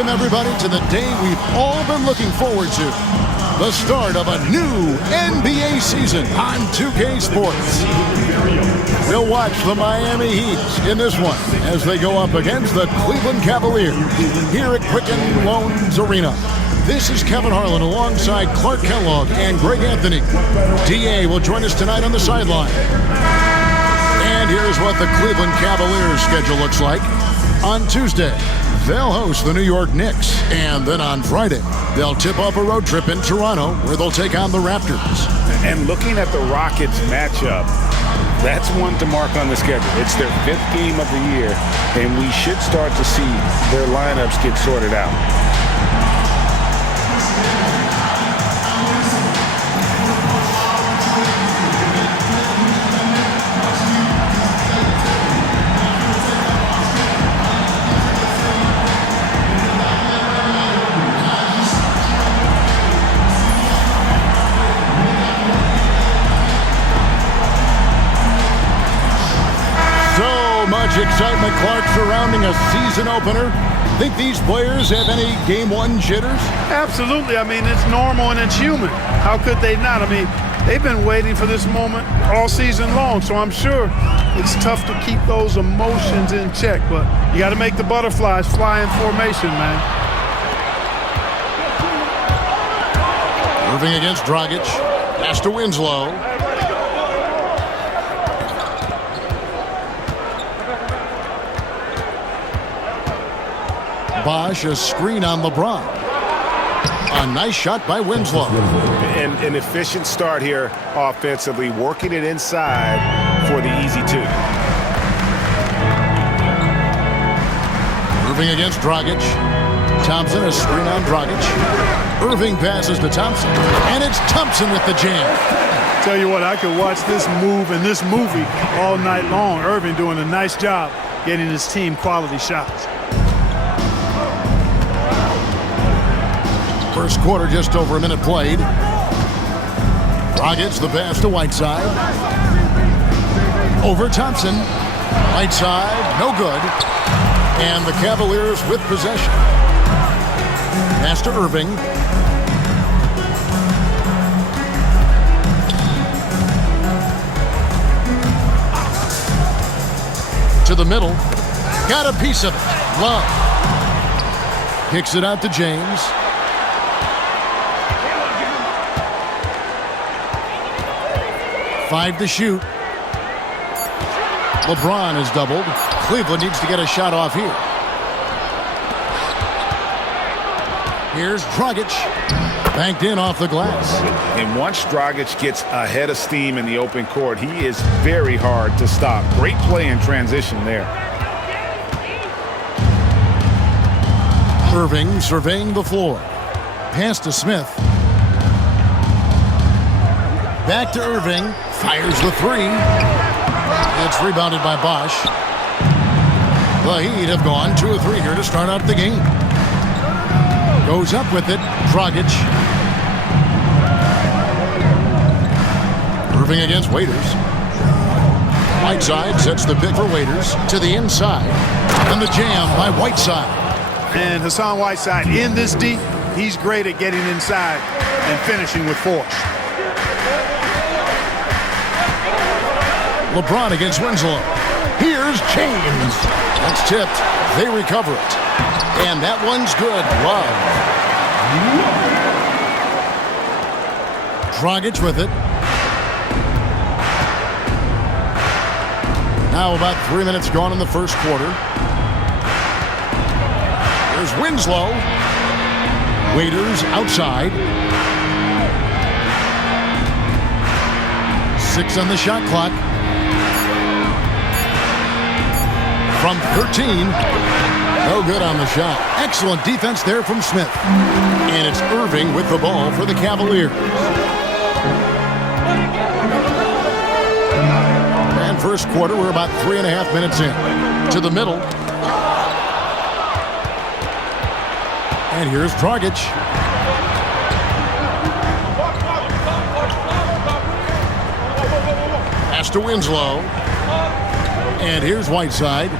Welcome, everybody, to the day we've all been looking forward to. The start of a new NBA season on 2K Sports. We'll watch the Miami Heat in this one as they go up against the Cleveland Cavaliers here at Quicken Loans Arena. This is Kevin Harlan alongside Clark Kellogg and Greg Anthony. DA will join us tonight on the sideline. And here's what the Cleveland Cavaliers schedule looks like. On Tuesday, they'll host the New York Knicks. And then on Friday, they'll tip off a road trip in Toronto where they'll take on the Raptors. And looking at the Rockets matchup, that's one to mark on the schedule. It's their 5th game of the year, and we should start to see their lineups get sorted out. Excitement, Clark, surrounding a season opener. Think these players have any game one jitters? Absolutely. I mean, it's normal and it's human. How could they not? I mean, they've been waiting for this moment all season long, so I'm sure it's tough to keep those emotions in check, but you got to make the butterflies fly in formation, man. Irving against Dragic. Pass to Winslow. Bosh, a screen on LeBron. A nice shot by Winslow. And an efficient start here offensively, working it inside for the easy 2. Irving against Dragic. Thompson, a screen on Dragic. Irving passes to Thompson. And it's Thompson with the jam. Tell you what, I could watch this move and this movie all night long. Irving doing a nice job getting his team quality shots. First quarter, just over a minute played. Dragic, the pass to Whiteside. Over Thompson. Whiteside, no good. And the Cavaliers with possession. Pass to Irving. To the middle. Got a piece of it. Love. Kicks it out to James. 5 to shoot. LeBron is doubled. Cleveland needs to get a shot off here. Here's Dragic. Banked in off the glass. And once Dragic gets ahead of steam in the open court, he is very hard to stop. Great play in transition there. Irving surveying the floor. Pass to Smith. Back to Irving. Fires the 3. It's rebounded by Bosh. The Heat have gone 2 of 3 here to start out the game. Goes up with it. Dragic. Irving against Waiters. Whiteside sets the pick for Waiters to the inside. And the jam by Whiteside. And Hassan Whiteside in this deep, he's great at getting inside and finishing with force. LeBron against Winslow. Here's James. That's tipped. They recover it. And that one's good. Love. Dragic with it. Now about 3 minutes gone in the first quarter. There's Winslow. Waiters outside. 6 on the shot clock. From 13, no good on the shot. Excellent defense there from Smith. And it's Irving with the ball for the Cavaliers. And first quarter, we're about 3.5 minutes in. To the middle. And here's Dragic. Pass to Winslow. And here's Whiteside.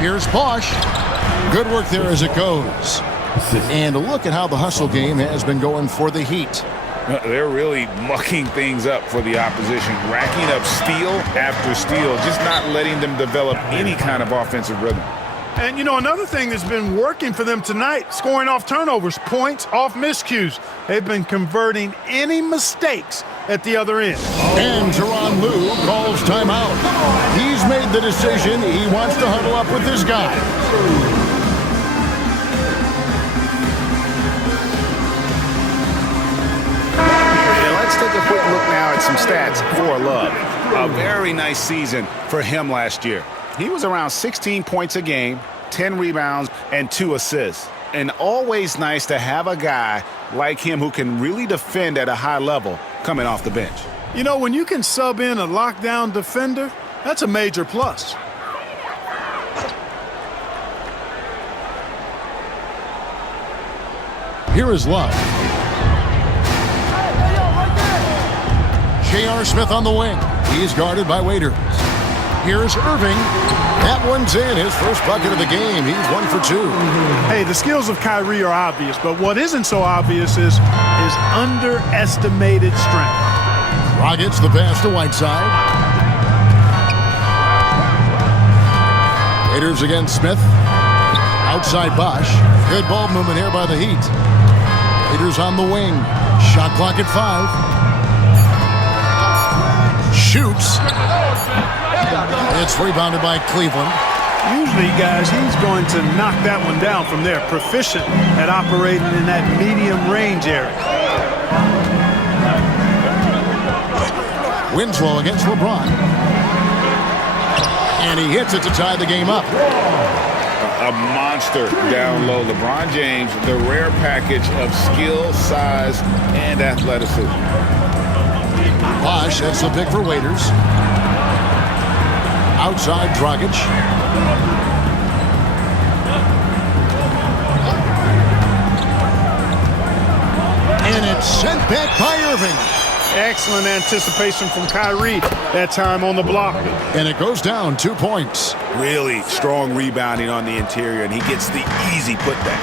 Here's Bosh. Good work there as it goes. And look at how the hustle game has been going for the Heat. They're really mucking things up for the opposition, racking up steal after steal, just not letting them develop any kind of offensive rhythm. And, you know, another thing that's been working for them tonight, scoring off turnovers, points off miscues. They've been converting any mistakes at the other end. And Tyronn Lue calls timeout. He's made the decision. He wants to huddle up with his guy. Let's take a quick look now at some stats for Love. A very nice season for him last year. He was around 16 points a game, 10 rebounds, and 2 assists. And always nice to have a guy like him who can really defend at a high level coming off the bench. You know, when you can sub in a lockdown defender, that's a major plus. Here is Love. J.R. Smith on the wing. He's guarded by Waiters. Here's Irving. That one's in. His first bucket of the game. He's 1 for 2. Hey, the skills of Kyrie are obvious, but what isn't so obvious is his underestimated strength. Rockets the pass to Whiteside. Waiters against Smith. Outside Bosch. Good ball movement here by the Heat. Waiters on the wing. Shot clock at 5. Shoots. It's rebounded by Cleveland. Usually, guys, he's going to knock that one down from there. Proficient at operating in that medium range area. Winslow against LeBron. And he hits it to tie the game up. A monster down low. LeBron James, the rare package of skill, size, and athleticism. Bosch, that's the pick for Waiters. Outside Dragic. And it's sent back by Irving. Excellent anticipation from Kyrie that time on the block. And it goes down 2 points. Really strong rebounding on the interior, and he gets the easy putback.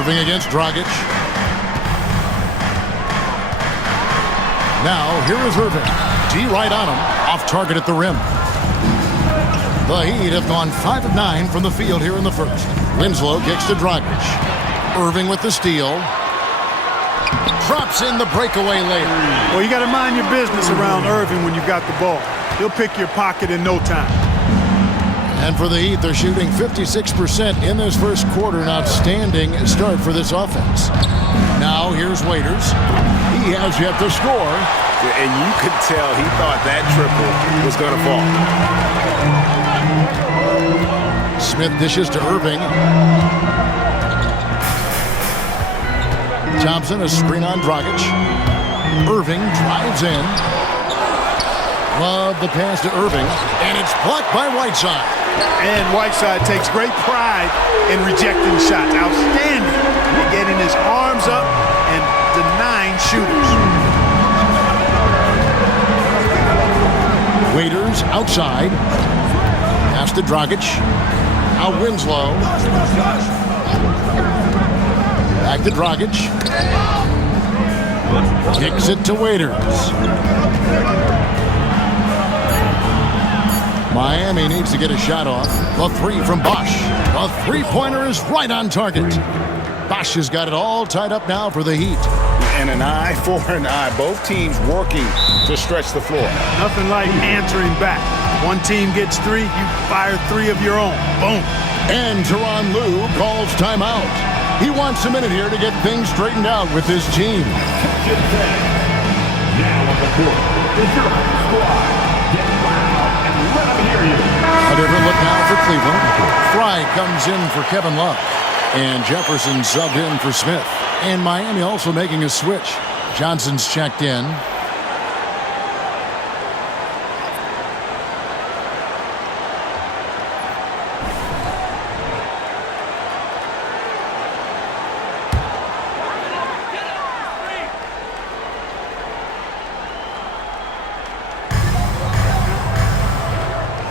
Irving against Dragic. Now, here is Irving. D right on him. Off target at the rim. The Heat have gone 5 of 9 from the field here in the first. Winslow kicks to Dragic. Irving with the steal. Drops in the breakaway layup. Well, you got to mind your business around Irving when you've got the ball. He'll pick your pocket in no time. And for the Heat, they're shooting 56% in this first quarter. An outstanding start for this offense. Now, here's Waiters. He has yet to score. And you could tell he thought that triple was going to fall. Smith dishes to Irving. Thompson, a screen on Dragic. Irving drives in. Love the pass to Irving. And it's blocked by Whiteside. And Whiteside takes great pride in rejecting shots. Outstanding. Getting his arms up and denying shooters. Waiters outside. Pass to Dragic. Now Winslow. Back to Dragic. Kicks it to Waiters. Miami needs to get a shot off. The three from Bosch. The three-pointer is right on target. Bosch has got it all tied up now for the Heat. And an eye for an eye. Both teams working to stretch the floor. Nothing like answering back. One team gets 3, you fire 3 of your own. Boom. And Tyronn Lue calls timeout. He wants a minute here to get things straightened out with his team. Now on the court, the Sacramento squad. Get loud and let them hear you. A different look now for Cleveland. Fry comes in for Kevin Love. And Jefferson subbed in for Smith. And Miami also making a switch. Johnson's checked in.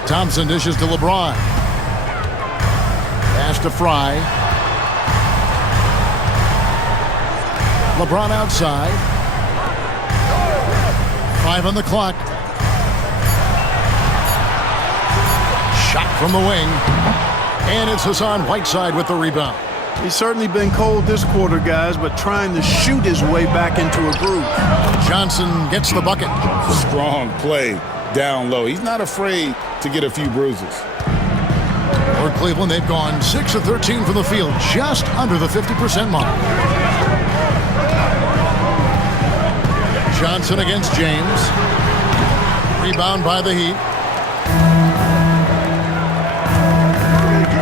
Thompson dishes to LeBron. Pass to Fry. LeBron outside. 5 on the clock. Shot from the wing. And it's Hassan Whiteside with the rebound. He's certainly been cold this quarter, guys, but trying to shoot his way back into a groove. Johnson gets the bucket. Strong play down low. He's not afraid to get a few bruises. For Cleveland, they've gone 6 of 13 from the field, just under the 50% mark. Johnson against James. Rebound by the Heat.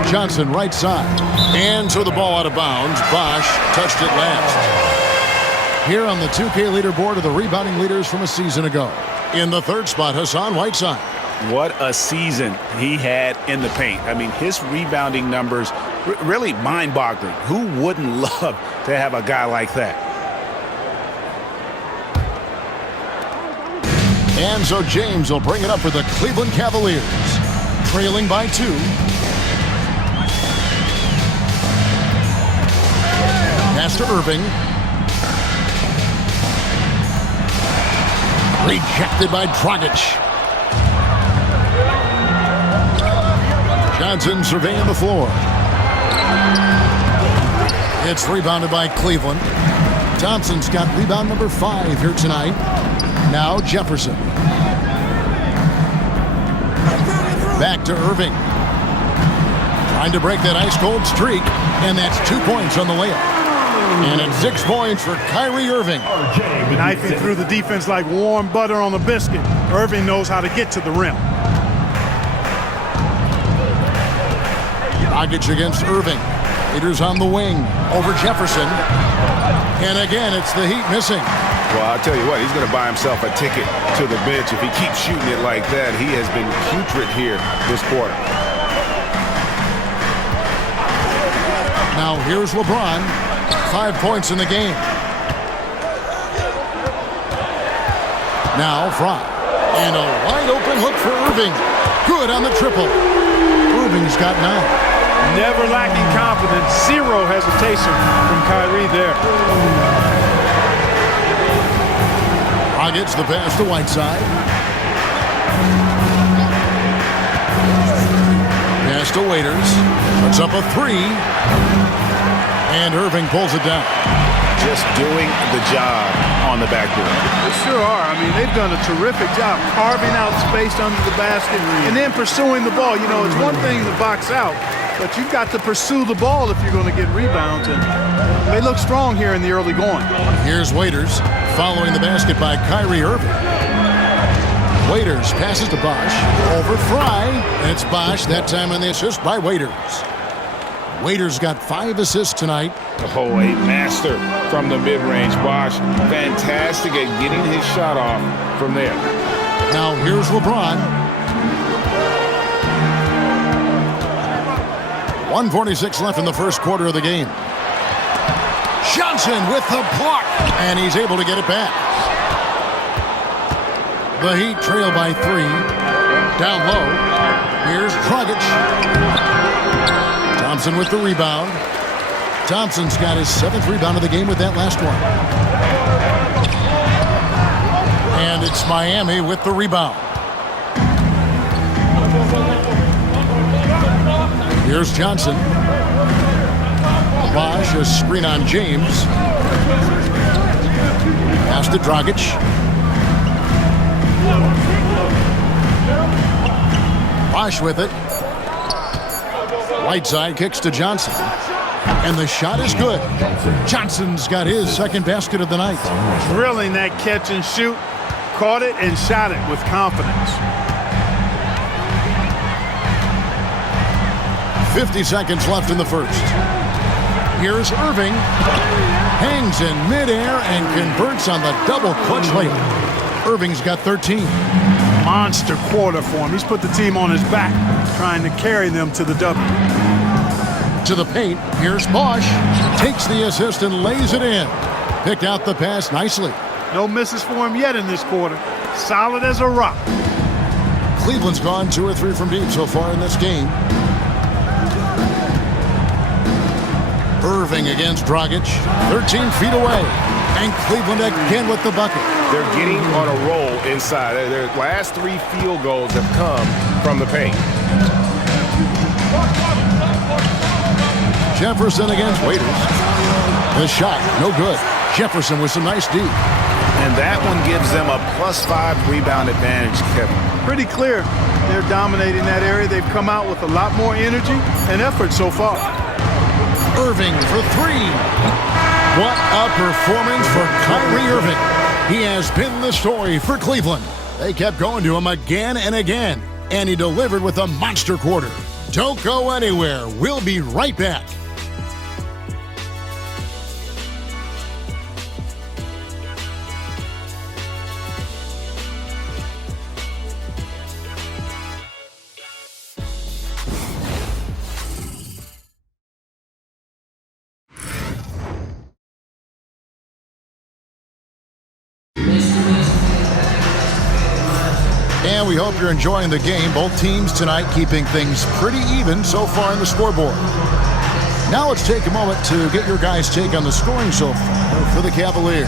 Johnson right side. And so the ball out of bounds. Bosch touched it last. Here on the 2K leaderboard are the rebounding leaders from a season ago. In the third spot, Hassan Whiteside. What a season he had in the paint. I mean, his rebounding numbers really mind-boggling. Who wouldn't love to have a guy like that? And so James will bring it up for the Cleveland Cavaliers. Trailing by 2. Pass to Irving. Rejected by Dragic. Johnson surveying the floor. It's rebounded by Cleveland. Thompson's got rebound number 5 here tonight. Now Jefferson. Back to Irving. Trying to break that ice-cold streak. And that's 2 points on the layup. And it's 6 points for Kyrie Irving. Knifing through the defense like warm butter on a biscuit. Irving knows how to get to the rim. Dragic against Irving. Leaders on the wing. Over Jefferson. And again, it's the Heat missing. Well, I'll tell you what, he's going to buy himself a ticket to the bench. If he keeps shooting it like that, he has been putrid here this quarter. Now here's LeBron. 5 points in the game. Now Fry. And a wide open look for Irving. Good on the triple. Irving's got 9. Never lacking confidence. 0 hesitation from Kyrie there. Gets the pass to Whiteside. Pass to Waiters. Puts up a 3. And Irving pulls it down. Just doing the job on the backboard. They sure are. I mean, they've done a terrific job carving out space under the basket and then pursuing the ball. You know, it's one thing to box out, but you've got to pursue the ball if you're going to get rebounds. And they look strong here in the early going. Here's Waiters following the basket by Kyrie Irving. Waiters passes to Bosch. Over Fry. And it's Bosch, that time on the assist by Waiters. Waiters got 5 assists tonight. Oh, a master from the mid-range. Bosch, fantastic at getting his shot off from there. Now here's LeBron. 1:46 left in the first quarter of the game. Johnson with the block, and he's able to get it back. The Heat trail by 3. Down low. Here's Dragic. Thompson with the rebound. Thompson's got his 7th rebound of the game with that last one. And it's Miami with the rebound. Here's Johnson. Bosch, a screen on James. Pass to Dragic. Bosch with it. Whiteside kicks to Johnson. And the shot is good. Johnson's got his 2nd basket of the night. Drilling that catch and shoot. Caught it and shot it with confidence. 50 seconds left in the first. Here's Irving. Hangs in midair and converts on the double clutch layup. Irving's got 13. Monster quarter for him. He's put the team on his back, trying to carry them to the W. To the paint. Here's Bosch. Takes the assist and lays it in. Picked out the pass nicely. No misses for him yet in this quarter. Solid as a rock. Cleveland's gone 2 or 3 from deep so far in this game. Irving against Dragic, 13 feet away. And Cleveland again with the bucket. They're getting on a roll inside. Their last 3 field goals have come from the paint. Jefferson against Waiters. The shot, no good. Jefferson with some nice D. And that one gives them a +5 rebound advantage, Kevin. Pretty clear. They're dominating that area. They've come out with a lot more energy and effort so far. Irving for 3. What a performance for Kyrie Irving. He has been the story for Cleveland. They kept going to him again and again, and he delivered with a monster quarter. Don't go anywhere. We'll be right back. And we hope you're enjoying the game. Both teams tonight keeping things pretty even so far in the scoreboard. Now let's take a moment to get your guys' take on the scoring so far for the Cavaliers.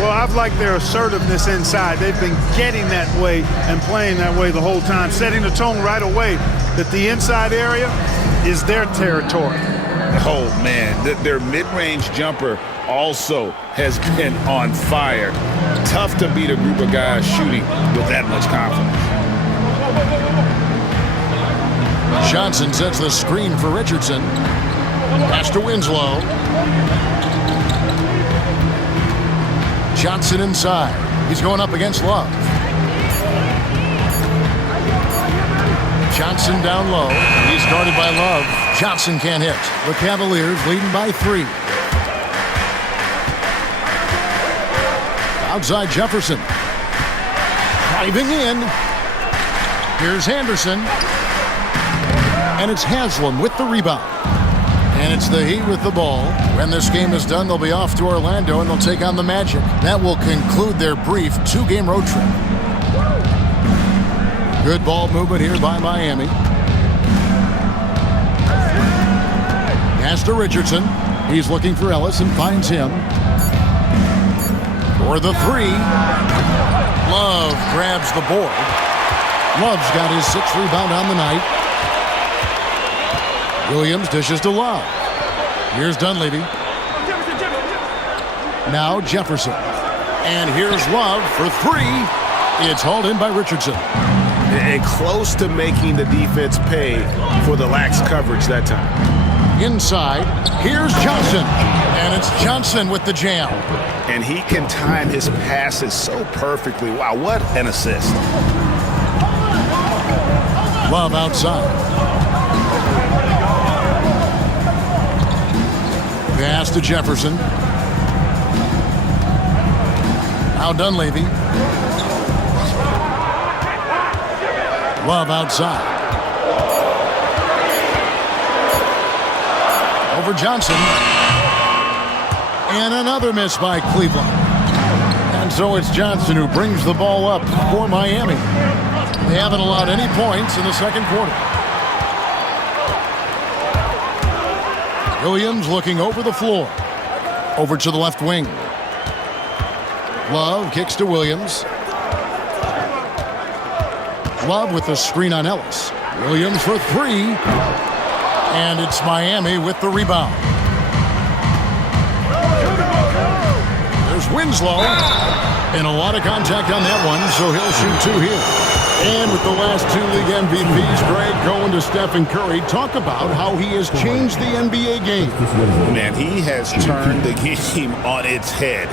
Well, I've liked their assertiveness inside. They've been getting that way and playing that way the whole time, setting the tone right away that the inside area is their territory. Oh, man, their mid-range jumper also has been on fire. Tough to beat a group of guys shooting with that much confidence. Johnson sets the screen for Richardson. Pass to Winslow. Johnson inside. He's going up against Love. Johnson down low. He's guarded by Love. Johnson can't hit. The Cavaliers leading by 3. Outside Jefferson. Driving in. Here's Henderson. And it's Haslam with the rebound. And it's the Heat with the ball. When this game is done, they'll be off to Orlando and they'll take on the Magic. That will conclude their brief 2-game road trip. Good ball movement here by Miami. Pass to Richardson. He's looking for Ellis and finds him. For the 3. Love grabs the board. Love's got his 6th rebound on the night. Williams dishes to Love. Here's Dunleavy. Now Jefferson. And here's Love for 3. It's hauled in by Richardson. And close to making the defense pay for the lax coverage that time. Inside, here's Johnson. And it's Johnson with the jam. And he can time his passes so perfectly. Wow, what an assist. Love outside. Pass to Jefferson. Now Dunleavy. Love outside. Over Johnson. And another miss by Cleveland. And so it's Johnson who brings the ball up for Miami. They haven't allowed any points in the second quarter. Williams looking over the floor. Over to the left wing. Love kicks to Williams. Love with the screen on Ellis. Williams for 3. And it's Miami with the rebound. There's Winslow. And a lot of contact on that one, so he'll shoot 2 here. And with the last 2 league MVPs, Greg, going to Stephen Curry, talk about how he has changed the NBA game. Man, he has turned the game on its head.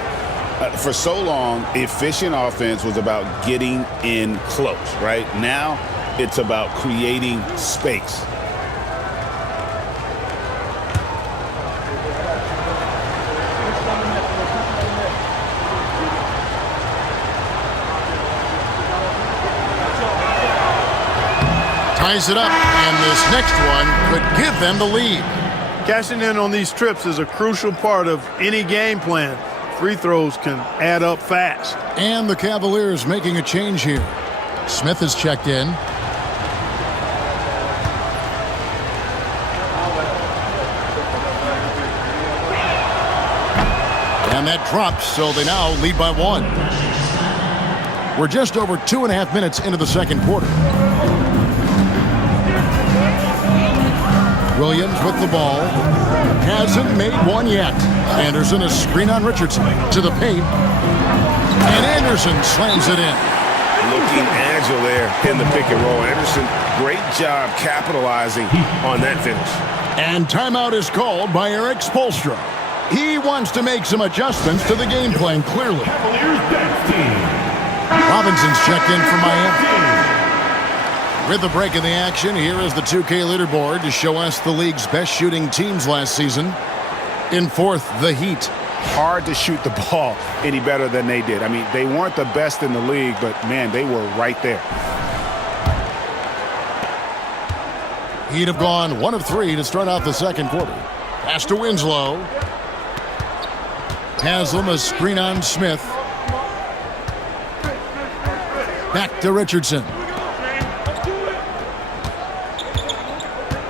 For so long, efficient offense was about getting in close, right? Now, it's about creating space. Ties it up, and this next one could give them the lead. Cashing in on these trips is a crucial part of any game plan. Free throws can add up fast. And the Cavaliers making a change here. Smith is checked in. And that drops, so they now lead by 1. We're just over 2.5 minutes into the second quarter. Williams with the ball. Hasn't made one yet. Anderson a screen on Richardson to the paint. And Anderson slams it in. Looking agile there in the pick and roll. Anderson, great job capitalizing on that finish. And timeout is called by Eric Spoelstra. He wants to make some adjustments to the game plan, clearly. Cavaliers bench team. Robinson's checked in for Miami. With the break in the action, here is the 2K leaderboard to show us the league's best shooting teams last season. In fourth, the Heat. Hard to shoot the ball any better than they did. I mean, they weren't the best in the league, but, man, they were right there. Heat have gone 1 of 3 to start out the second quarter. Pass to Winslow. Haslam a screen on Smith. Back to Richardson.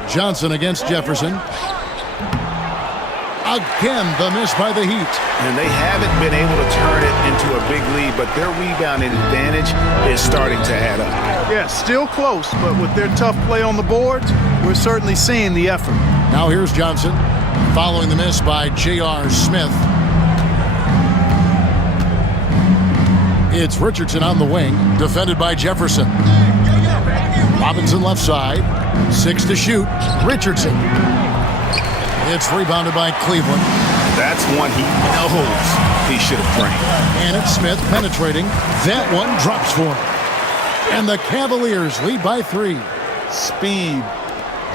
Johnson against Jefferson. Again, the miss by the Heat. And they haven't been able to turn it into a big lead, but their rebounding advantage is starting to add up. Yeah, still close, but with their tough play on the boards, we're certainly seeing the effort. Now here's Johnson, following the miss by J.R. Smith. It's Richardson on the wing, defended by Jefferson. Robinson left side, 6 to shoot. Richardson. It's rebounded by Cleveland. That's one he knows he should have drained. And it's Smith penetrating. That one drops for him. And the Cavaliers lead by 3. Speed.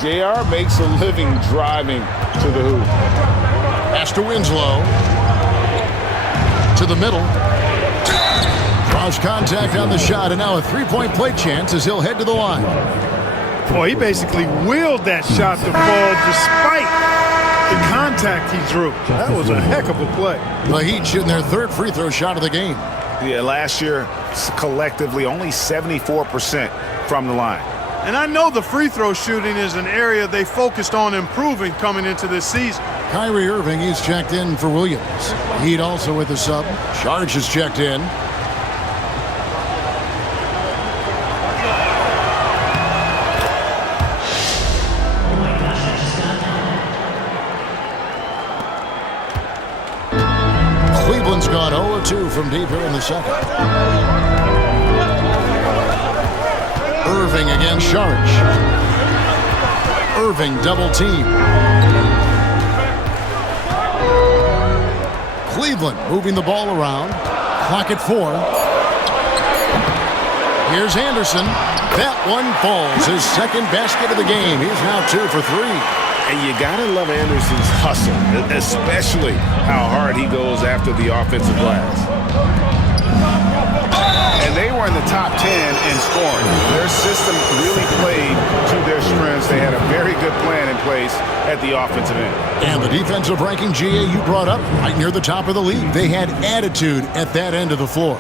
JR makes a living driving to the hoop. Pass to Winslow. To the middle. Draws contact on the shot, and now a three-point play chance as he'll head to the line. Boy, he basically willed that shot to fall despite the contact he drew. That was a heck of a play. The Heat shooting their third free throw shot of the game. Yeah, last year, collectively, only 74% from the line. And I know the free throw shooting is an area they focused on improving coming into this season. Kyrie Irving is checked in for Williams. Heat also with the sub. Charge is checked in. Cleveland's gone 0-2 from deep here in the second. Irving against Sharge. Irving double team. Cleveland moving the ball around. Clock at 4. Here's Anderson. That one falls. His second basket of the game. He's now 2 for 3. And you gotta love Anderson's hustle, especially how hard he goes after the offensive glass. And they were in the top 10 in scoring. Their system really played to their strengths. They had a very good plan in place at the offensive end. And the defensive ranking, GA, you brought up, right near the top of the league. They had attitude at that end of the floor.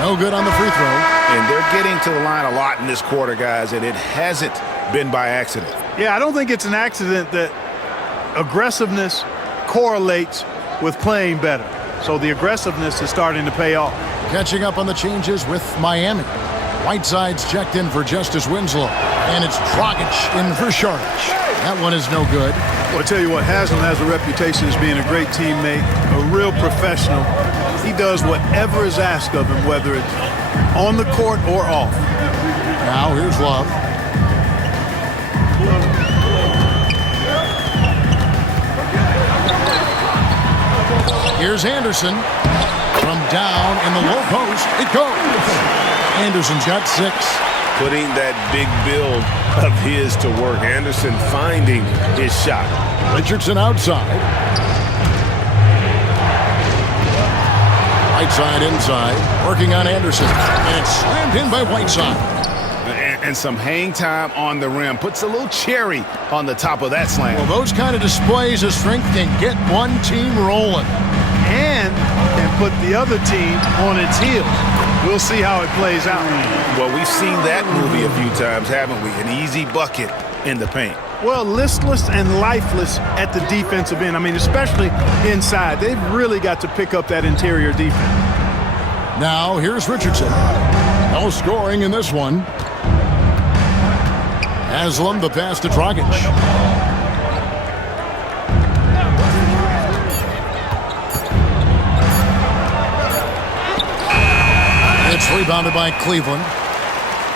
No good on the free throw. And they're getting to the line a lot in this quarter, guys, and it hasn't been by accident. Yeah, I don't think it's an accident that aggressiveness correlates with playing better. So the aggressiveness is starting to pay off. Catching up on the changes with Miami. Whiteside's checked in for Justice Winslow. And it's Dragic in for Sharge. That one is no good. Well, I'll tell you what, Haslam has a reputation as being a great teammate, a real professional. He does whatever is asked of him, whether it's on the court or off. Now here's Love. Here's Anderson. From down in the low post, it goes. Anderson's got 6. Putting that big build of his to work. Anderson finding his shot. Richardson outside. Whiteside inside, working on Anderson. And it's slammed in by Whiteside. And some hang time on the rim. Puts a little cherry on the top of that slam. Well, those kind of displays of strength can get one team rolling. And can put the other team on its heels. We'll see how it plays out. Well, we've seen that movie a few times, haven't we? An easy bucket in the paint. Well, listless and lifeless at the defensive end. I mean, especially inside. They've really got to pick up that interior defense. Now, here's Richardson. No scoring in this one. Haslam, the pass to Dragic. It's rebounded by Cleveland.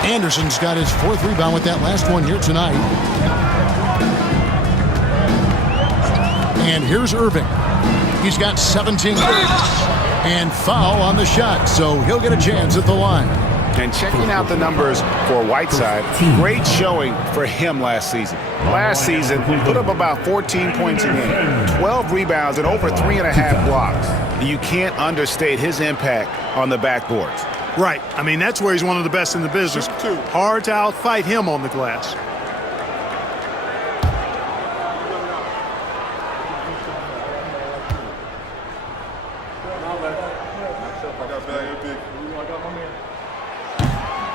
Anderson's got his 4th rebound with that last one here tonight. And here's Irving. He's got 17. And foul on the shot, so he'll get a chance at the line. And checking out the numbers for Whiteside, great showing for him last season. Last season, put up about 14 points a game, 12 rebounds, and over 3.5 blocks. You can't understate his impact on the backboards. Right. I mean, that's where he's one of the best in the business. Hard to outfight him on the glass.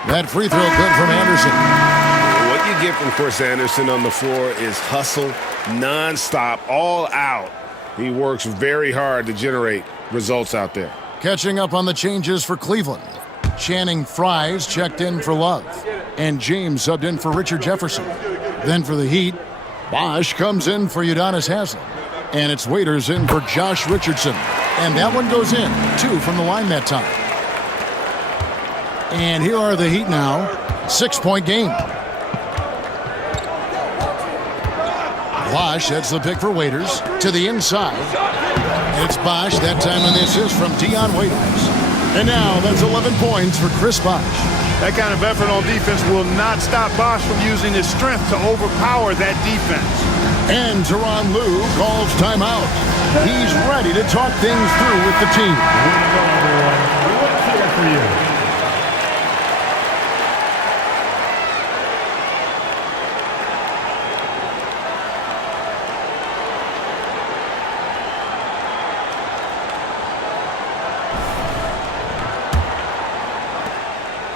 That free throw good from Anderson. What you get from Chris Anderson on the floor is hustle, nonstop, all out. He works very hard to generate results out there. Catching up on the changes for Cleveland. Channing Fries checked in for Love. And James subbed in for Richard Jefferson. Then for the Heat, Bosch comes in for Udonis Haslem. And it's Waiters in for Josh Richardson. And that one goes in, 2 from the line that time. And here are the Heat now. 6-point game. Bosch, that's the pick for Waiters. To the inside. It's Bosch, that time on the assist from Dion Waiters. And now that's 11 points for Chris Bosch. That kind of effort on defense will not stop Bosch from using his strength to overpower that defense. And Tyronn Lue calls timeout. He's ready to talk things through with the team. Let's hear it for you.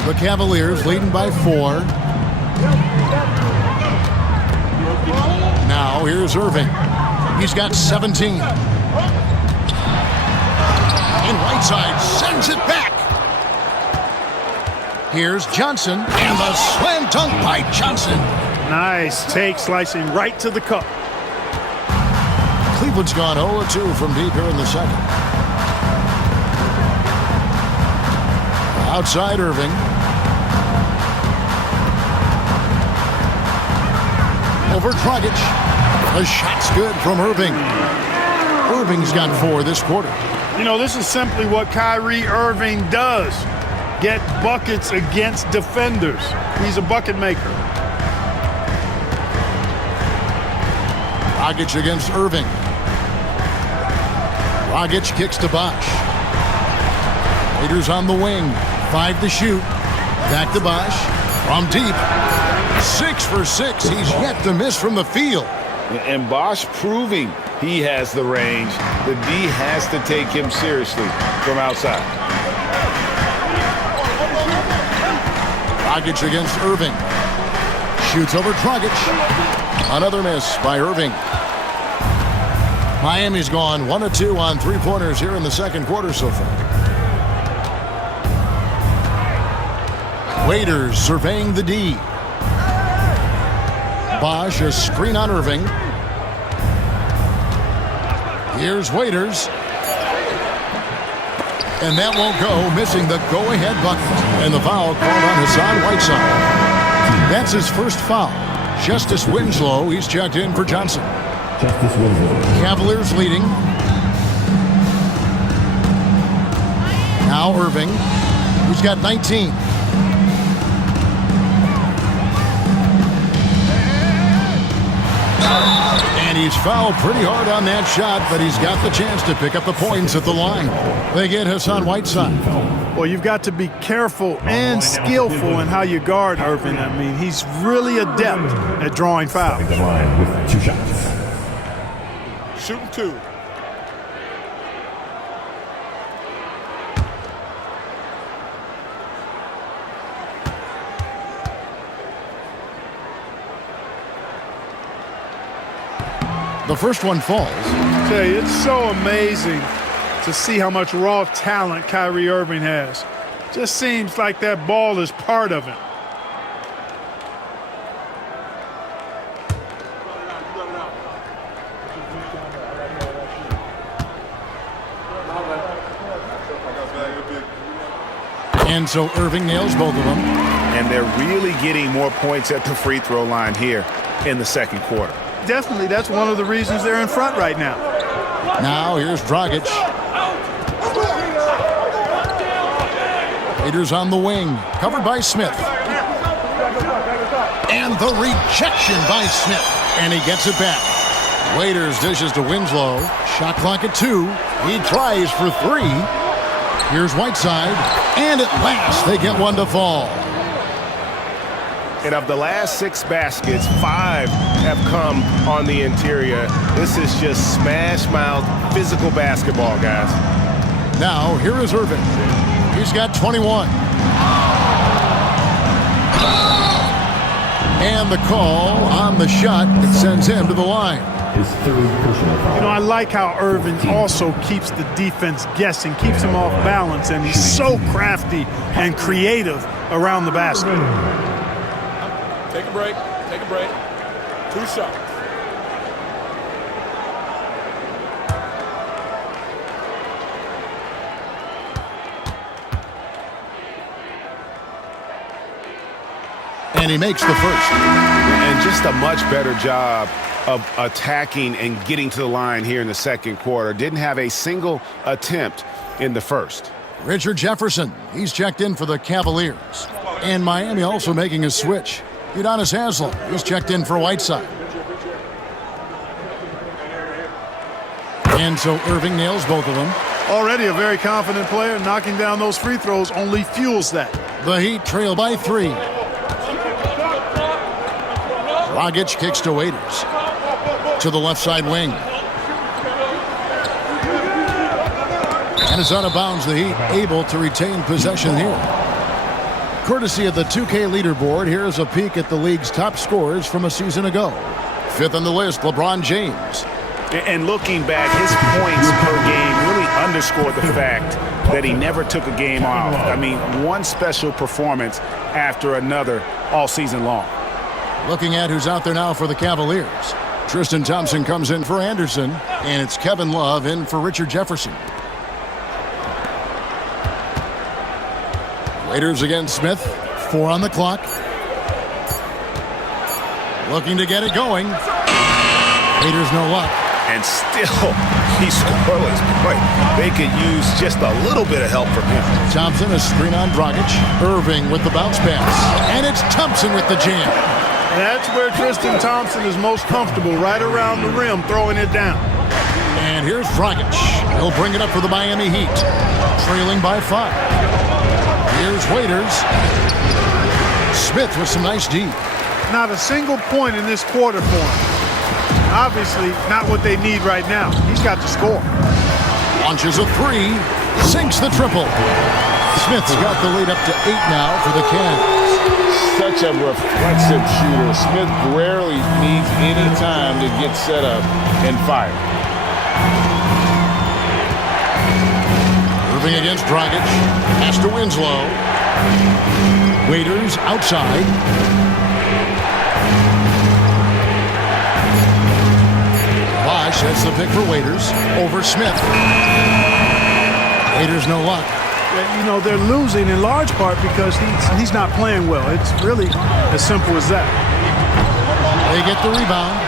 The Cavaliers leading by 4. Now here's Irving. He's got 17. And Whiteside sends it back. Here's Johnson and the slam dunk by Johnson. Nice take, slicing right to the cup. Cleveland's gone 0-2 from deep here in the second. Outside Irving. Over Dragic. The shot's good from Irving. Irving's got 4 this quarter. You know, this is simply what Kyrie Irving does. Get buckets against defenders. He's a bucket maker. Dragic against Irving. Dragic kicks to Bosch. Raiders on the wing. 5 to shoot. Back to Bosch. From deep. 6 for 6. He's yet to miss from the field. And Bosch proving he has the range. The D has to take him seriously from outside. Dragic against Irving. Shoots over Dragic. Another miss by Irving. Miami's gone 1 of 2 on 3-pointers here in the second quarter so far. Waiters surveying the D. Bosch, a screen on Irving. Here's Waiters. And that won't go, missing the go-ahead bucket. And the foul called on Hassan Whiteside. That's his first foul. Justice Winslow, he's checked in for Johnson. Justice Winslow. Cavaliers leading. Now Irving, who's got 19. And he's fouled pretty hard on that shot, but he's got the chance to pick up the points at the line. They get Hassan Whiteside. Well, you've got to be careful and skillful in how you guard Irving. I mean, he's really adept at drawing fouls. The line with 2 shots. Shooting 2. The first one falls. I tell you, it's so amazing to see how much raw talent Kyrie Irving has. Just seems like that ball is part of him. And so Irving nails both of them. And they're really getting more points at the free throw line here in the second quarter. Definitely, that's one of the reasons they're in front right now. Now here's Dragic. Waiters on the wing, covered by Smith. And the rejection by Smith. And he gets it back. Waiters dishes to Winslow. Shot clock at 2. He tries for 3. Here's Whiteside. And at last, they get one to fall. And of the last 6 baskets, 5 have come on the interior. This is just smash-mouth physical basketball, guys. Now, here is Irving. He's got 21. And the call on the shot that sends him to the line. His 3rd personal foul. You know, I like how Irving also keeps the defense guessing, keeps them off balance, and he's so crafty and creative around the basket. Take a break. Take a break. 2 shots. And he makes the first. And just a much better job of attacking and getting to the line here in the second quarter. Didn't have a single attempt in the first. Richard Jefferson, he's checked in for the Cavaliers. And Miami also making a switch. Udonis Haslem, he's checked in for Whiteside. And so Irving nails both of them. Already a very confident player. Knocking down those free throws only fuels that. The Heat trail by 3. Dragic kicks to Waiters. To the left side wing. And it's out of bounds. The Heat able to retain possession here. Courtesy of the 2K leaderboard, here's a peek at the league's top scorers from a season ago. 5th on the list, LeBron James. And looking back, his points per game really underscored the fact that he never took a game off. I mean, one special performance after another all season long. Looking at who's out there now for the Cavaliers. Tristan Thompson comes in for Anderson, and it's Kevin Love in for Richard Jefferson. Waiters against Smith. 4 on the clock. Looking to get it going. Waiters no luck. And still, he's scoreless. Boy, they could use just a little bit of help from him. Thompson, a screen on Dragic. Irving with the bounce pass. And it's Thompson with the jam. That's where Tristan Thompson is most comfortable, right around the rim, throwing it down. And here's Dragic. He'll bring it up for the Miami Heat. Trailing by 5. Here's Waiters. Smith with some nice D. Not a single point in this quarter for him. Obviously, not what they need right now. He's got to score. Launches a 3. Sinks the triple. Smith's got the lead up to 8 now for the Cavs. Such a reflexive shooter. Smith rarely needs any time to get set up and fire. Irving against Dragic. Pass to Winslow. Waiters outside. Bosh sets the pick for Waiters. Over Smith. Waiters no luck. You know, they're losing in large part because he's not playing well. It's really as simple as that. They get the rebound.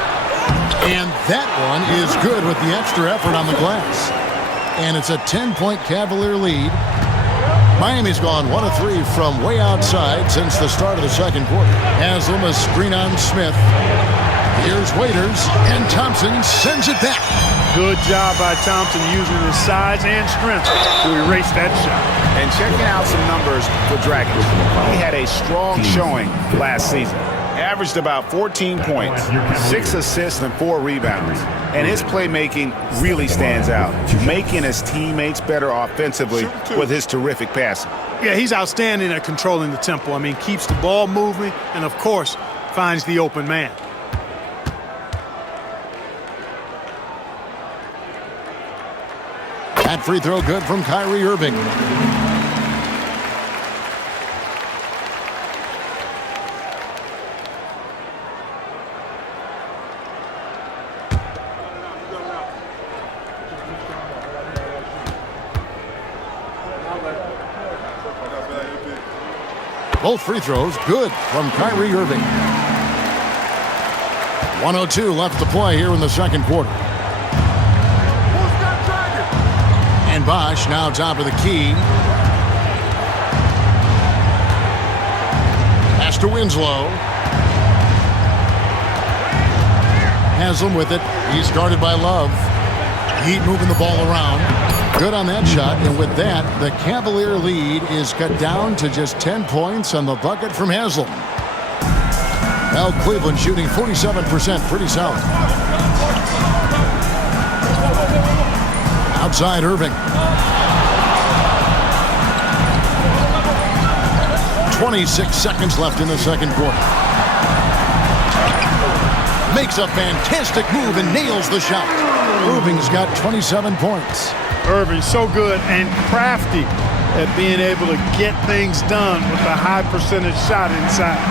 And that one is good with the extra effort on the glass. And it's a 10-point Cavalier lead. Miami's gone 1 of 3 from way outside since the start of the second quarter. Haslem a screen on Smith. Here's Waiters, and Thompson sends it back. Good job by Thompson using his size and strength to erase that shot. And checking out some numbers for Dragons. He had a strong showing last season. Averaged about 14 points, 6 assists, and 4 rebounds. And his playmaking really stands out, making his teammates better offensively with his terrific passing. Yeah, he's outstanding at controlling the tempo. I mean, keeps the ball moving and, of course, finds the open man. That free throw good from Kyrie Irving. Both free throws good from Kyrie Irving. 1:02 left to play here in the second quarter. And Bosch now top of the key. Pass to Winslow. Haslam with it. He's guarded by Love. Heat moving the ball around. Good on that shot, and with that, the Cavalier lead is cut down to just 10 points on the bucket from Haslam. Now Cleveland shooting 47%, pretty solid. Outside Irving. 26 seconds left in the second quarter. Makes a fantastic move and nails the shot. Irving's got 27 points. Irving's so good and crafty at being able to get things done with a high percentage shot inside.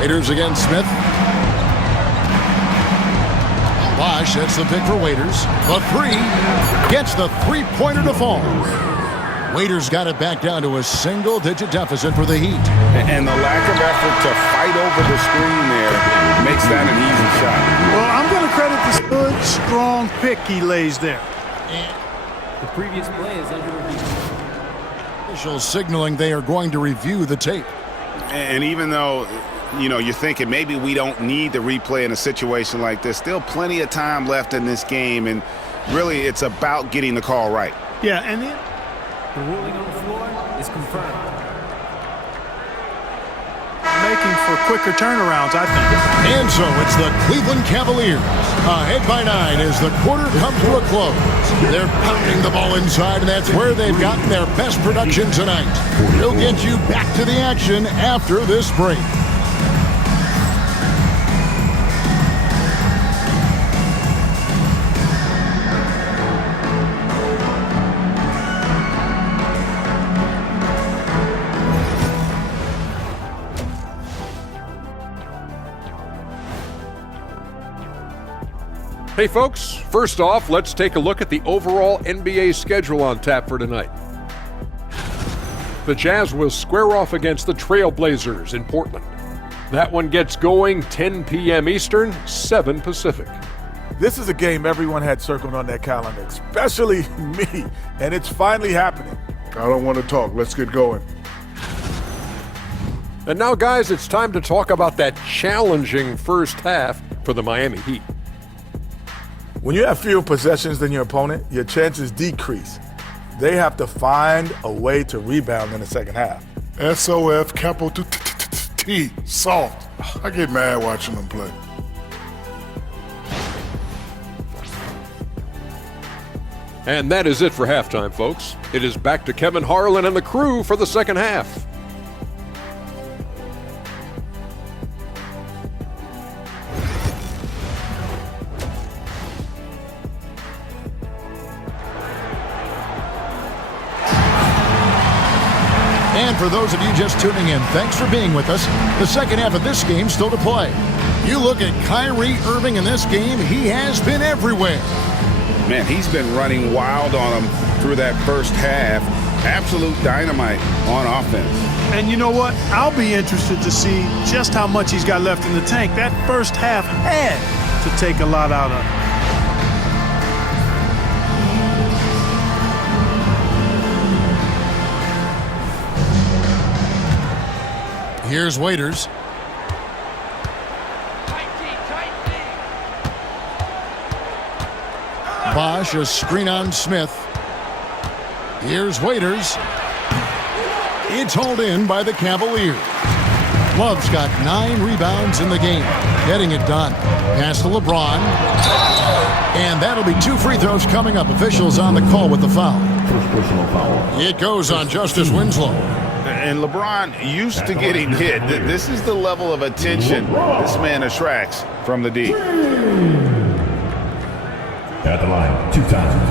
Waiters against Smith. Bosch, that's the pick for Waiters. The three gets the three-pointer to fall. Waiters got it back down to a single-digit deficit for the Heat. And the lack of effort to fight over the screen there makes that an easy shot. Well, I'm going to credit this good, strong pick he lays there. The previous play is under review. Officials signaling they are going to review the tape. And even though, you know, you're thinking maybe we don't need the replay in a situation like this, still plenty of time left in this game, and really it's about getting the call right. Yeah, and then the ruling on the floor is confirmed. Making for quicker turnarounds, I think. And so it's the Cleveland Cavaliers ahead by 9 as the quarter comes to a close. They're pounding the ball inside, and that's where they've gotten their best production tonight. We'll get you back to the action after this break. Hey folks, first off, let's take a look at the overall NBA schedule on tap for tonight. The Jazz will square off against the Trailblazers in Portland. That one gets going 10 p.m. Eastern, 7 Pacific. This is a game everyone had circled on their calendar, especially me, and it's finally happening. I don't want to talk. Let's get going. And now, guys, it's time to talk about that challenging first half for the Miami Heat. When you have fewer possessions than your opponent, your chances decrease. They have to find a way to rebound in the second half. SOF, capital T, soft. I get mad watching them play. And that is it for halftime, folks. It is back to Kevin Harlan and the crew for the second half. And for those of you just tuning in, thanks for being with us. The second half of this game still to play. You look at Kyrie Irving in this game, he has been everywhere. Man, he's been running wild on them through that first half. Absolute dynamite on offense. And you know what? I'll be interested to see just how much he's got left in the tank. That first half had to take a lot out of it. Here's Waiters. Bosh, a screen on Smith. Here's Waiters. It's hauled in by the Cavaliers. Love's got 9 rebounds in the game, getting it done. Pass to LeBron. And that'll be 2 free throws coming up. Officials on the call with the foul. First personal foul. It goes on Justice Winslow. And LeBron used to getting hit. This is the level of attention this man attracts from the D. At the line, 2 times.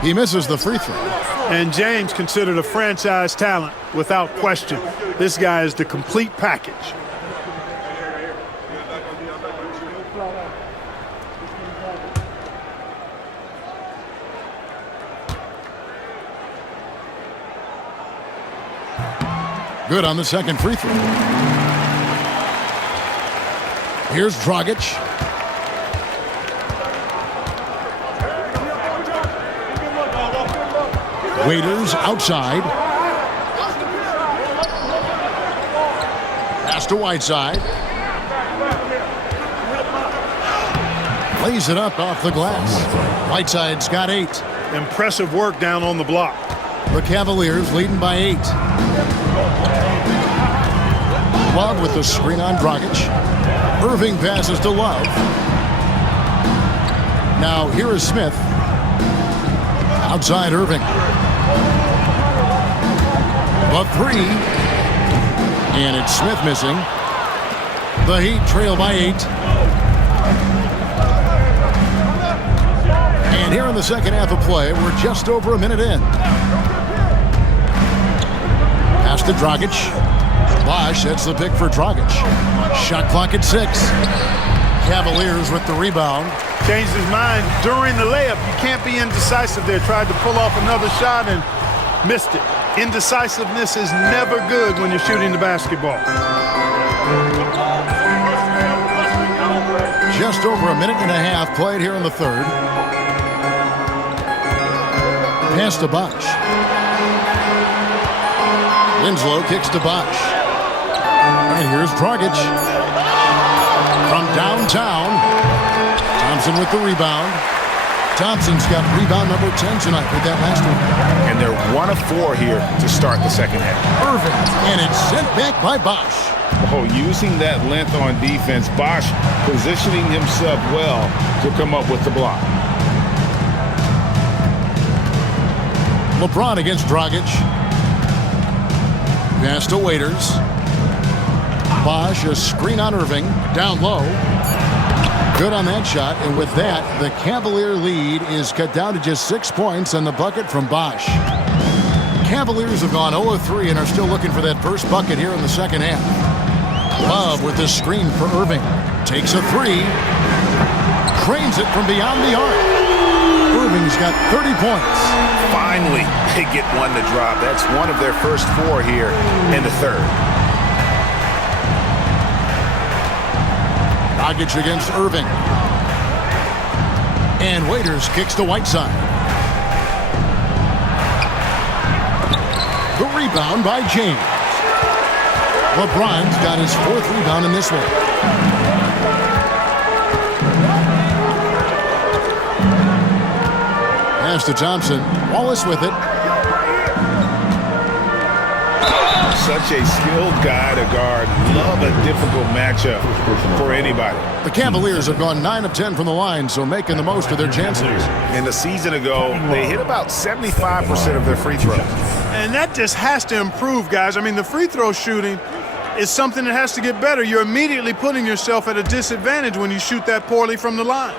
He misses the free throw. And James considered a franchise talent without question. This guy is the complete package. Good on the second free throw. Here's Dragic. Waiters outside. Pass to Whiteside. Lays it up off the glass. Whiteside's got 8. Impressive work down on the block. The Cavaliers leading by 8. Love with the screen on Dragic. Irving passes to Love. Now here is Smith. Outside Irving. A 3. And it's Smith missing. The Heat trail by 8. And here in the second half of play, we're just over a minute in. Pass to Dragic. Bosh sets the pick for Dragic. Shot clock at 6. Cavaliers with the rebound. Changed his mind during the layup. You can't be indecisive there. Tried to pull off another shot and missed it. Indecisiveness is never good when you're shooting the basketball. Just over a minute and a half played here in the third. Pass to Bosh. Winslow kicks to Bosh. And here's Dragic. From downtown. Thompson with the rebound. Thompson's got rebound number 10 tonight with that last one. And they're 1 of 4 here to start the second half. Irving. And it's sent back by Bosh. Oh, using that length on defense, Bosh positioning himself well to come up with the block. LeBron against Dragic. Pass to Waiters. Bosh, a screen on Irving. Down low. Good on that shot. And with that, the Cavalier lead is cut down to just 6 points on the bucket from Bosh. Cavaliers have gone 0-3 and are still looking for that first bucket here in the second half. Love with the screen for Irving. Takes a 3. Cranes it from beyond the arc. Irving's got 30 points. Finally, they get one to drop. That's one of their first 4 here in the third. Dragic against Irving. And Waiters kicks to Whiteside. The rebound by James. LeBron's got his 4th rebound in this one. Pass to Thompson. Wallace with it. Such a skilled guy to guard. Love a difficult matchup for anybody. The Cavaliers have gone 9 of 10 from the line, so making the most of their chances. And a season ago, they hit about 75% of their free throws. And that just has to improve, guys. I mean, the free throw shooting is something that has to get better. You're immediately putting yourself at a disadvantage when you shoot that poorly from the line.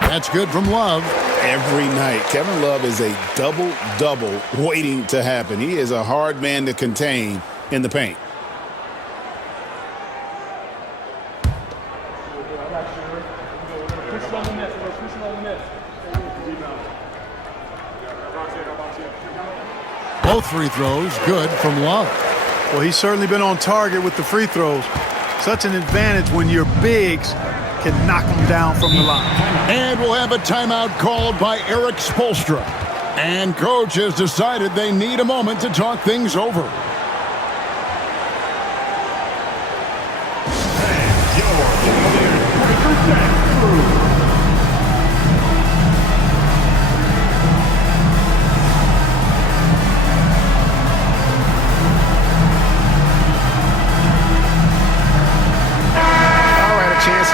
That's good from Love. Every night, Kevin Love is a double-double waiting to happen. He is a hard man to contain in the paint. Both free throws good from Love. Well, he's certainly been on target with the free throws. Such an advantage when your bigs can knock them down from the line. And we'll have a timeout called by Eric Spoelstra. And coach has decided they need a moment to talk things over.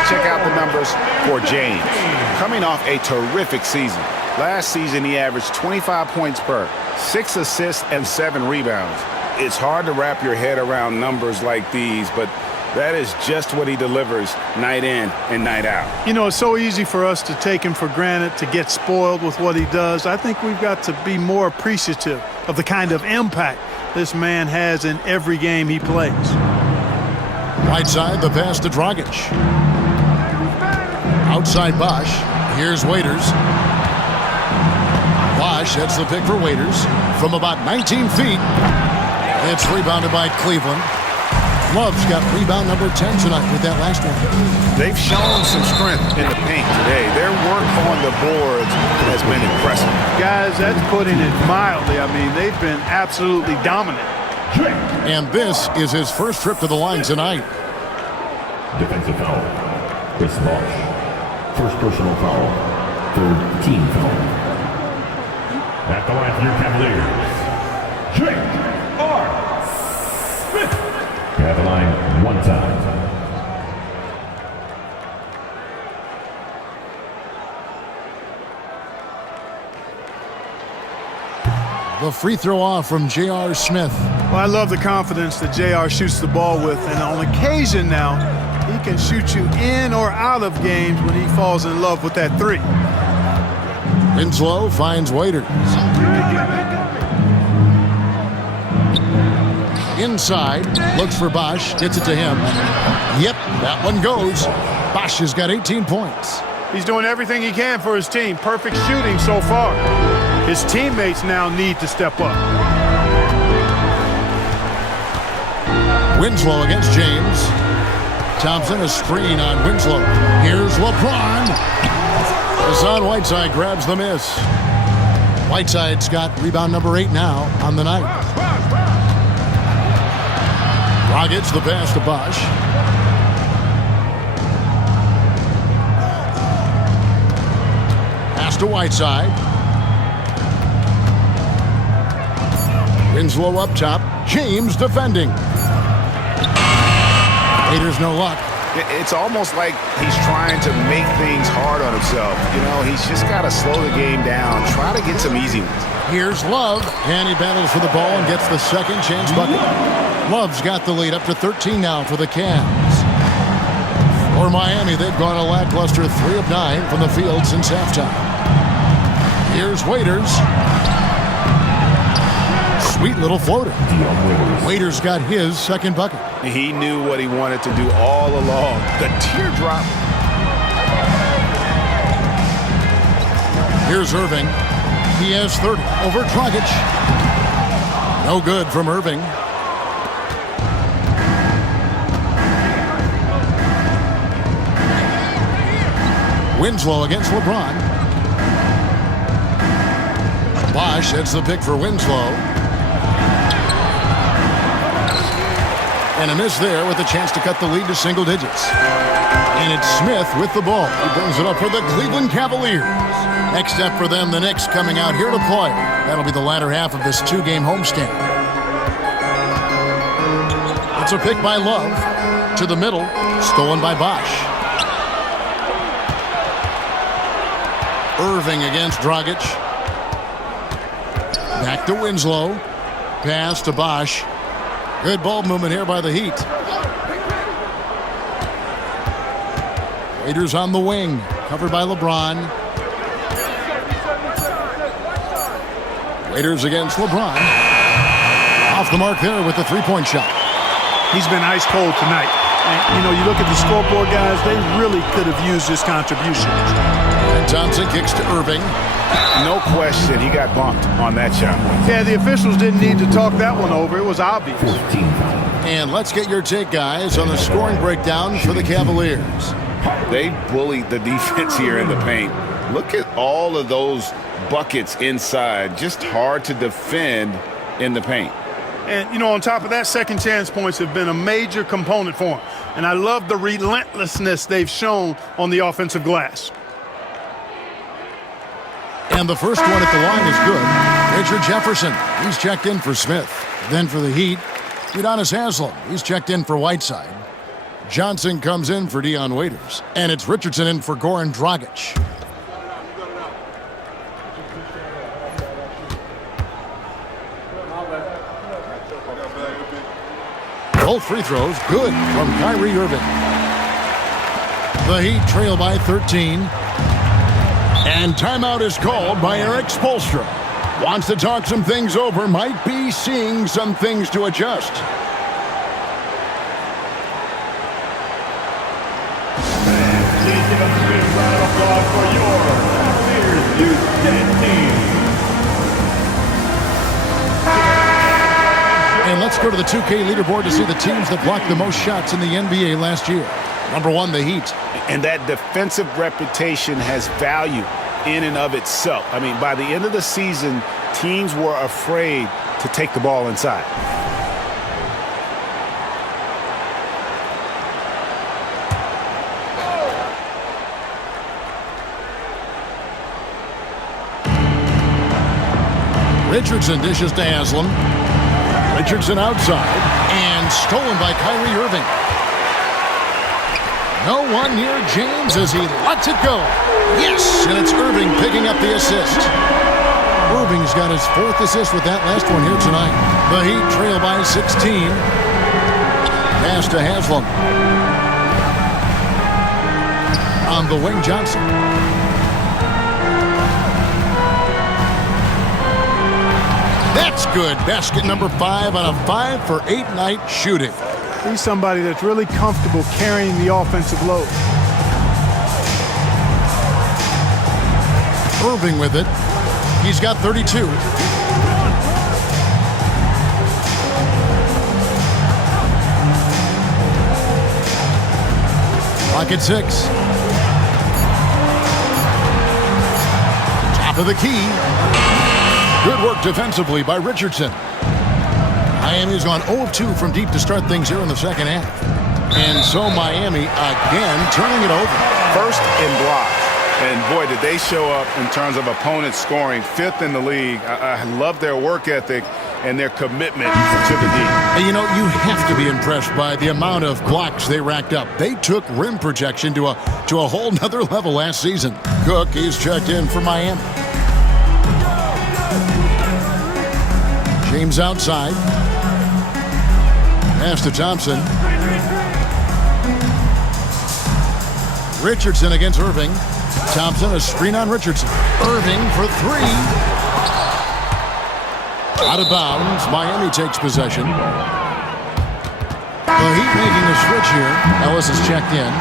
Check out the numbers for James. Coming off a terrific season. Last season, he averaged 25 points per, 6 assists, and 7 rebounds. It's hard to wrap your head around numbers like these, but that is just what he delivers night in and night out. You know, it's so easy for us to take him for granted, to get spoiled with what he does. I think we've got to be more appreciative of the kind of impact this man has in every game he plays. Right side, the pass to Dragic. Outside Bosch. Here's Waiters. Bosch, that's the pick for Waiters. From about 19 feet. It's rebounded by Cleveland. Love's got rebound number 10 tonight with that last one. They've shown some strength in the paint today. Their work on the boards has been impressive. Guys, that's putting it mildly. I mean, they've been absolutely dominant. And this is his first trip to the line tonight. Defensive foul. Chris Bosh. First personal foul. Third team foul. At the line for your Cavaliers, J.R. Smith. At the line one time. The free throw off from J.R. Smith. Well, I love the confidence that J.R. shoots the ball with, and on occasion now, he can shoot you in or out of games when he falls in love with that three. Winslow finds Waiters. Inside, looks for Bosch, gets it to him. Yep, that one goes. Bosch has got 18 points. He's doing everything he can for his team. Perfect shooting so far. His teammates now need to step up. Winslow against James. Thompson, a screen on Winslow. Here's LeBron. Hassan Whiteside grabs the miss. Whiteside's got rebound number 8 now on the night. Dragic, the pass to Bosch. Pass to Whiteside. Winslow up top. James defending. Waiters no luck. It's almost like he's trying to make things hard on himself. You know, he's just got to slow the game down, try to get some easy ones. Here's Love, and he battles for the ball and gets the second chance bucket. Love's got the lead up to 13 now for the Cavs. For Miami, they've gone a lackluster 3 of 9 from the field since halftime. Here's Waiters. Sweet little floater. Waiters got his second bucket. He knew what he wanted to do all along. The teardrop. Here's Irving. He has 30 over Dragic. No good from Irving. Winslow against LeBron. Bosch, that's the pick for Winslow. And a miss there with a chance to cut the lead to single digits. And it's Smith with the ball. He brings it up for the Cleveland Cavaliers. Next step for them, the Knicks coming out here to play. That'll be the latter half of this 2-game homestand. It's a pick by Love. To the middle, stolen by Bosch. Irving against Dragic. Back to Winslow. Pass to Bosch. Good ball movement here by the Heat. Raiders on the wing. Covered by LeBron. Raiders against LeBron. Off the mark there with the three-point shot. He's been ice cold tonight. And, you know, you look at the scoreboard, guys, they really could have used this contribution. And Thompson kicks to Irving. No question, he got bumped on that shot. Yeah, the officials didn't need to talk that one over. It was obvious. And let's get your take, guys, on the scoring breakdown for the Cavaliers. They bullied the defense here in the paint. Look at all of those buckets inside. Just hard to defend in the paint. And, you know, on top of that, second chance points have been a major component for them. And I love the relentlessness they've shown on the offensive glass. And the first one at the line is good. Richard Jefferson, he's checked in for Smith. Then for the Heat, Udonis Haslem, he's checked in for Whiteside. Johnson comes in for Dion Waiters. And it's Richardson in for Goran Dragic. Both free throws good from Kyrie Irving. The Heat trail by 13. And timeout is called by Eric Spoelstra. Wants to talk some things over, might be seeing some things to adjust. Please give a big round of applause for your Cavaliers Houston team. And let's go to the 2K leaderboard to see the teams that blocked the most shots in the NBA last year. Number 1, the Heat. And that defensive reputation has value in and of itself. I mean, by the end of the season, teams were afraid to take the ball inside. Richardson dishes to Haslem. Richardson outside and stolen by Kyrie Irving. No one near James as he lets it go. Yes, and it's Irving picking up the assist. Irving's got his 4th assist with that last one here tonight. The Heat trail by 16. Pass to Haslem. On the wing, Johnson. That's good. Basket number 5 on a 5-for-8 night shooting. He's somebody that's really comfortable carrying the offensive load. Irving with it. He's got 32. Clock at 6. Top of the key. Good work defensively by Richardson. Miami's gone 0-2 from deep to start things here in the second half. And so Miami again turning it over. First in blocks. And boy, did they show up in terms of opponents scoring. 5th in the league. I love their work ethic and their commitment to the D. And you know, you have to be impressed by the amount of blocks they racked up. They took rim protection to a whole nother level last season. Cook, he's checked in for Miami. James outside. Pass to Thompson. Richardson against Irving. Thompson, a screen on Richardson. Irving for 3. Out of bounds. Miami takes possession. The Heat making a switch here. Ellis is checked in.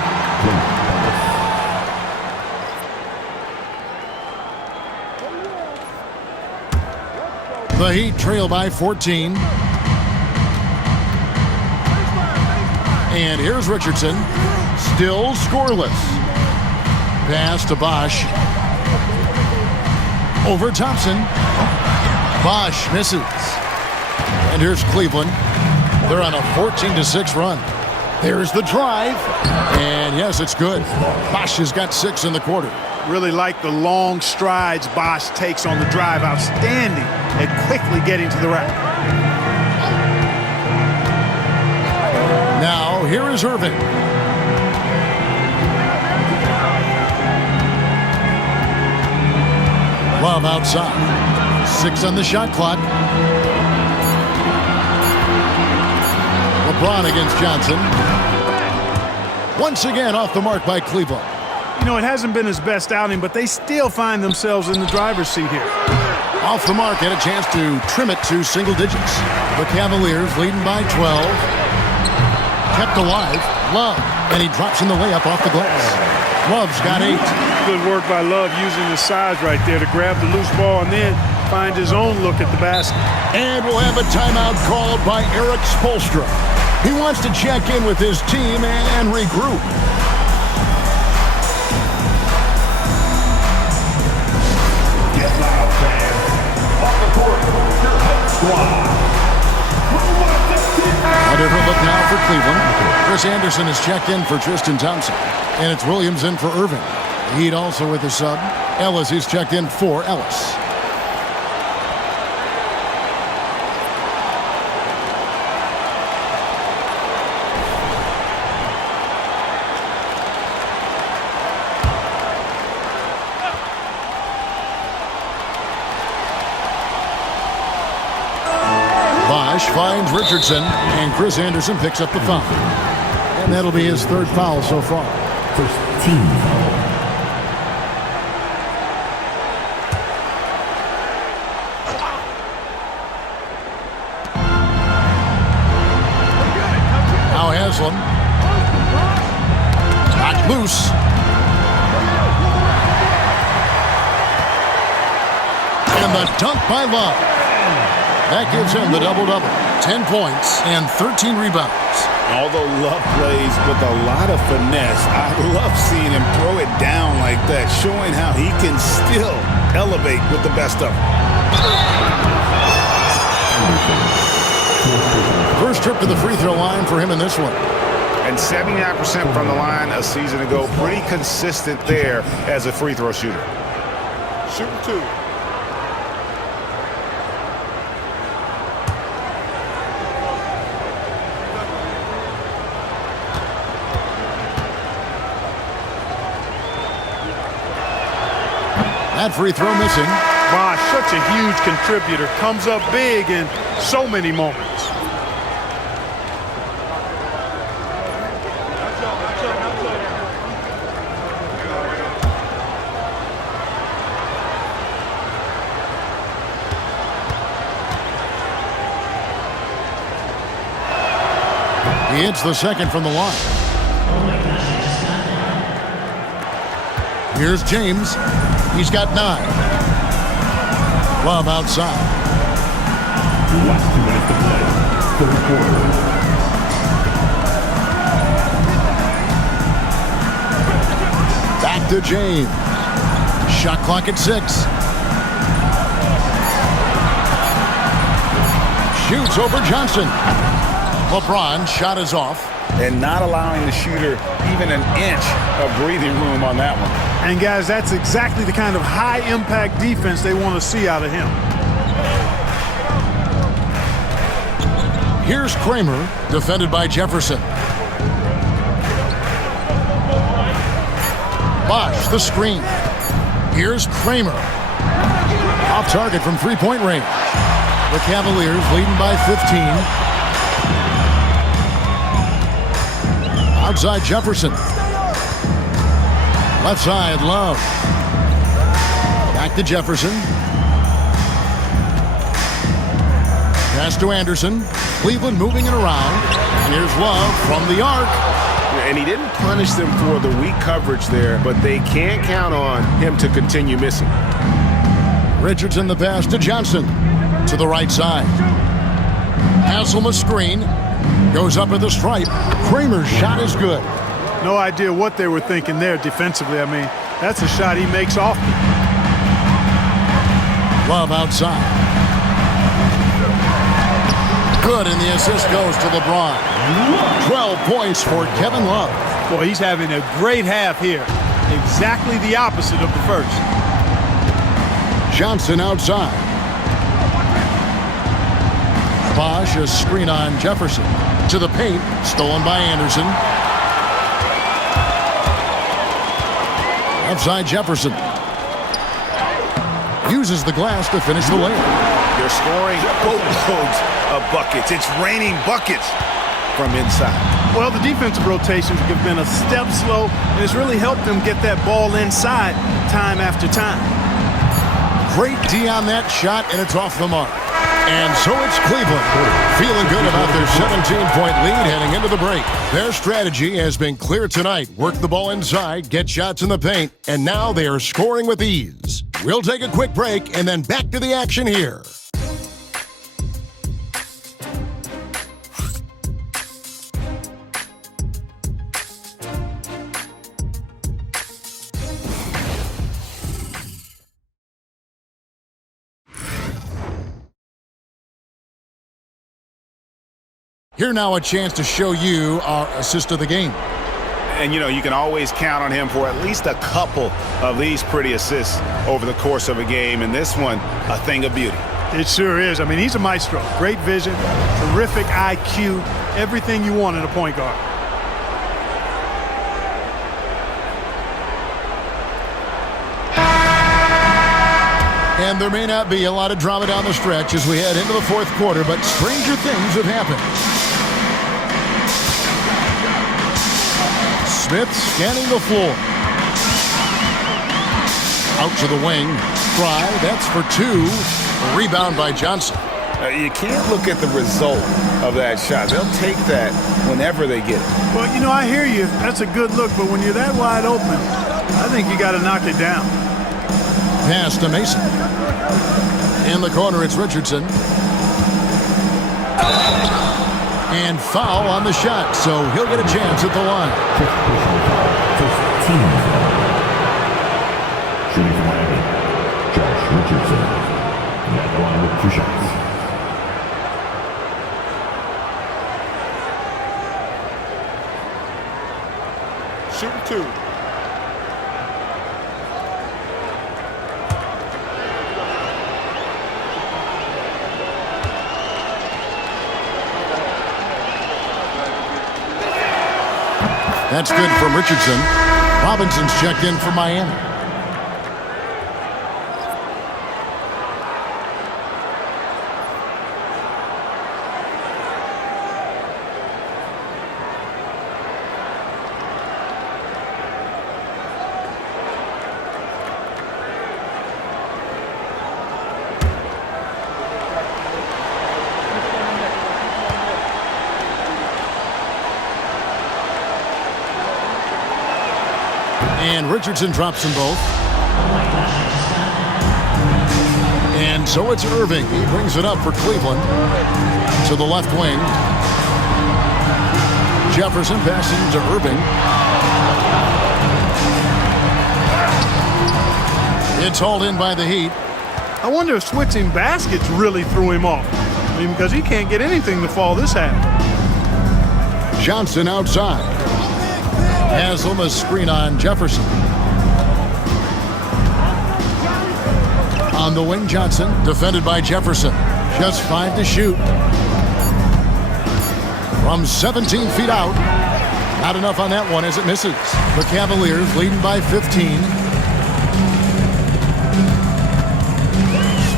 The Heat trail by 14. And here's Richardson. Still scoreless. Pass to Bosch. Over Thompson. Bosch misses. And here's Cleveland. They're on a 14-6 run. There's the drive. And yes, it's good. Bosch has got 6 in the quarter. Really like the long strides Bosch takes on the drive. Outstanding at quickly getting to the rack. Now, here is Irving. Love outside. 6 on the shot clock. LeBron against Johnson. Once again off the mark by Cleveland. You know, it hasn't been his best outing, but they still find themselves in the driver's seat here. Off the mark, had a chance to trim it to single digits. The Cavaliers leading by 12. Kept alive. Love. And he drops in the layup off the glass. Love's got 8. Good work by Love using his size right there to grab the loose ball and then find his own look at the basket. And we'll have a timeout called by Eric Spoelstra. He wants to check in with his team and regroup. A different look now for Cleveland. Chris Anderson is checked in for Tristan Thompson. And it's Williams in for Irving. Heat also with the sub. Ellis is checked in for Ellis. Bosch finds Richardson, and Chris Anderson picks up the foul. And that'll be his third foul so far. First team foul. Now Haslam. Knocked loose. And the dunk by Love. That gives him the double-double. 10 points and 13 rebounds. Although Love plays with a lot of finesse, I love seeing him throw it down like that, showing how he can still elevate with the best of them. First trip to the free throw line for him in this one. And 79% from the line a season ago. Pretty consistent there as a free throw shooter. Shooting two. That free throw missing. Bosch, such a huge contributor. Comes up big in so many moments. He hits the second from the line. Here's James. He's got 9. Love outside. Last 2 minutes to play. Third quarter. Back to James. Shot clock at 6. Shoots over Johnson. LeBron shot is off. And not allowing the shooter even an inch of breathing room on that one. And guys, that's exactly the kind of high-impact defense they want to see out of him. Here's Kramer, defended by Jefferson. Bosch, the screen. Here's Kramer. Off target from three-point range. The Cavaliers leading by 15. Outside Jefferson. Left side, Love. Back to Jefferson. Pass to Anderson. Cleveland moving it around. And here's Love from the arc. And he didn't punish them for the weak coverage there, but they can't count on him to continue missing. Richardson the pass to Johnson. To the right side. Haslam a screen. Goes up at the stripe. Kramer's shot is good. No idea what they were thinking there defensively. I mean, that's a shot he makes often. Love outside. Good, and the assist goes to LeBron. 12 points for Kevin Love. Boy, he's having a great half here. Exactly the opposite of the first. Johnson outside. Bosch, a screen on Jefferson. To the paint, stolen by Anderson. Outside Jefferson. Uses the glass to finish the layup. They're scoring boatloads of buckets. It's raining buckets from inside. Well, the defensive rotations have been a step slow, and it's really helped them get that ball inside time after time. Great D on that shot, and it's off the mark. And so it's Cleveland, feeling good about their 17-point lead heading into the break. Their strategy has been clear tonight. Work the ball inside, get shots in the paint, and now they are scoring with ease. We'll take a quick break and then back to the action here. Here now a chance to show you our assist of the game. And, you know, you can always count on him for at least a couple of these pretty assists over the course of a game. And this one, a thing of beauty. It sure is. I mean, he's a maestro. Great vision, terrific IQ, everything you want in a point guard. And there may not be a lot of drama down the stretch as we head into the fourth quarter, but stranger things have happened. Smith scanning the floor. Out to the wing. Fry, that's for two. A rebound by Johnson. You can't look at the result of that shot. They'll take that whenever they get it. Well, you know, I hear you. That's a good look, but when you're that wide open, I think you got to knock it down. Pass to Mason. In the corner, it's Richardson. And foul on the shot, so he'll get a chance at the line. Shooting from Miami, Josh Richardson. At the line with 2 shots. Shooting 2. That's good from Richardson. Robinson's checked in for Miami. And Richardson drops them both. And so it's Irving. He brings it up for Cleveland to the left wing. Jefferson passing to Irving. It's hauled in by the Heat. I wonder if switching baskets really threw him off. I mean, because he can't get anything to fall this half. Johnson outside. Haslam a screen on Jefferson. On the wing, Johnson, defended by Jefferson. Just 5 to shoot. From 17 feet out. Not enough on that one as it misses. The Cavaliers leading by 15.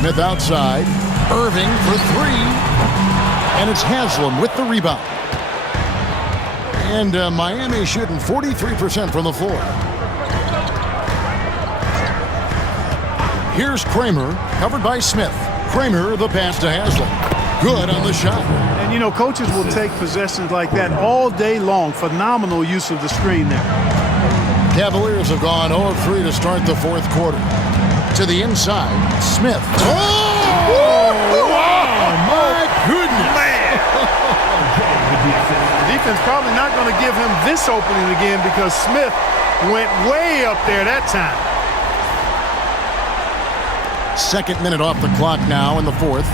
Smith outside. Irving for 3. And it's Haslam with the rebound. And Miami shooting 43% from the floor. Here's Kramer, covered by Smith. Kramer, the pass to Haslam. Good on the shot. And, you know, coaches will take possessions like that all day long. Phenomenal use of the screen there. Cavaliers have gone 0 of 3 to start the fourth quarter. To the inside, Smith. Oh, my goodness. Man. Defense probably not going to give him this opening again because Smith went way up there that time. Second minute off the clock now in the fourth.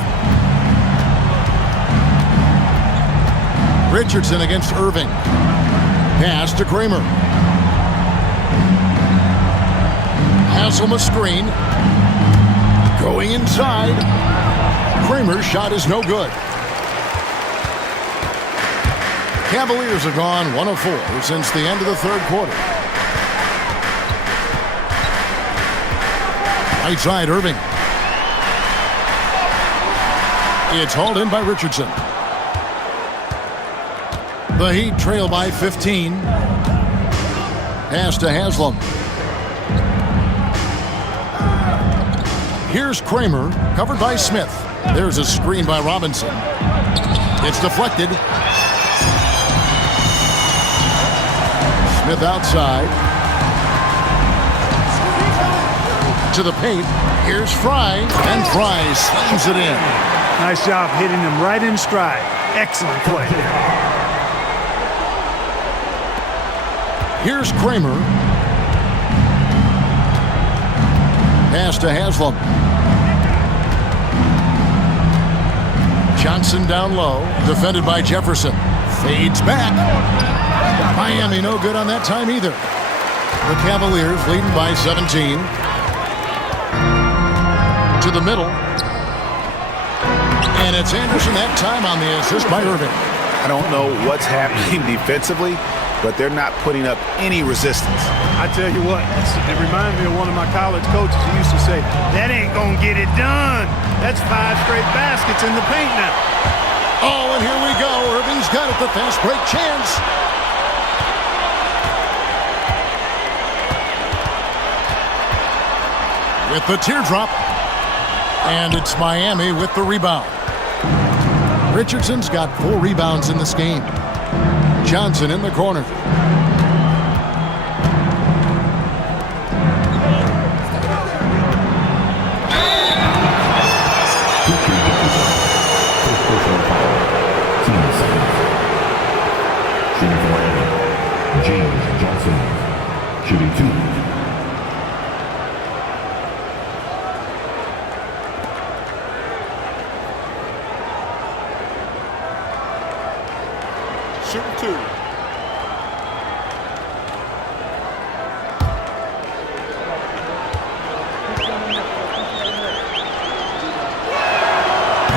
Richardson against Irving. Pass to Kramer. Haslam a screen. Going inside. Kramer's shot is no good. Cavaliers have gone 1 of 4 since the end of the third quarter. Right side, Irving. It's hauled in by Richardson. The Heat trail by 15. Pass to Haslam. Here's Kramer, covered by Smith. There's a screen by Robinson. It's deflected. Smith outside. To the paint. Here's Fry. And Fry slams it in. Nice job hitting him right in stride. Excellent play. Here's Kramer. Pass to Haslam. Johnson down low, defended by Jefferson. Fades back. Miami no good on that time either. The Cavaliers leading by 17. To the middle. And it's Anderson that time on the assist by Irving. I don't know what's happening defensively, but they're not putting up any resistance. I tell you what, it reminds me of one of my college coaches who used to say, that ain't gonna get it done. That's 5 straight baskets in the paint now. Oh, and here we go. Irving's got it, the fast break chance. With the teardrop. And it's Miami with the rebound. Richardson's got 4 rebounds in this game. Johnson in the corner. James Johnson, shooting 2. Shooting 2.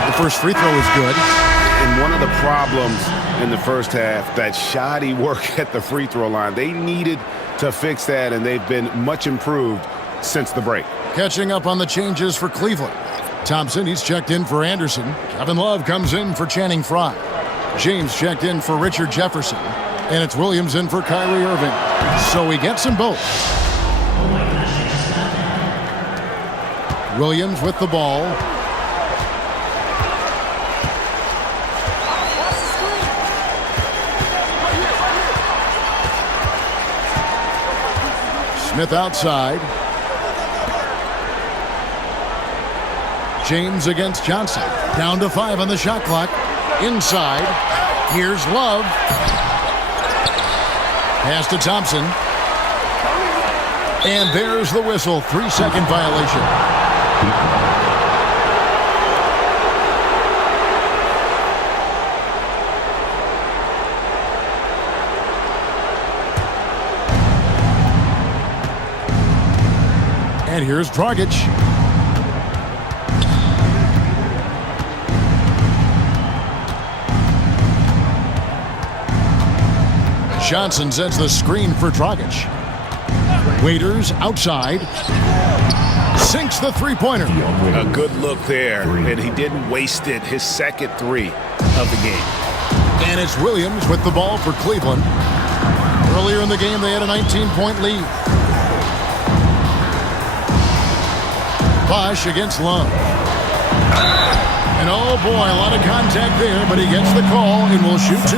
The first free throw is good. And one of the problems in the first half, that shoddy work at the free throw line. They needed to fix that, and they've been much improved since the break. Catching up on the changes for Cleveland. Thompson, he's checked in for Anderson. Kevin Love comes in for Channing Frye. James checked in for Richard Jefferson. And it's Williams in for Kyrie Irving. So he gets them both. Williams with the ball. Smith outside. James against Johnson. Down to 5 on the shot clock. Inside. Here's Love. Pass to Thompson. And there's the whistle. 3-second violation. And here's Dragic. Johnson sets the screen for Dragic. Waiters outside. Sinks the three-pointer. A good look there, and he didn't waste it. His second 3 of the game. And it's Williams with the ball for Cleveland. Earlier in the game, they had a 19-point lead. Bosh against Love. And oh boy, a lot of contact there, but he gets the call and will shoot 2.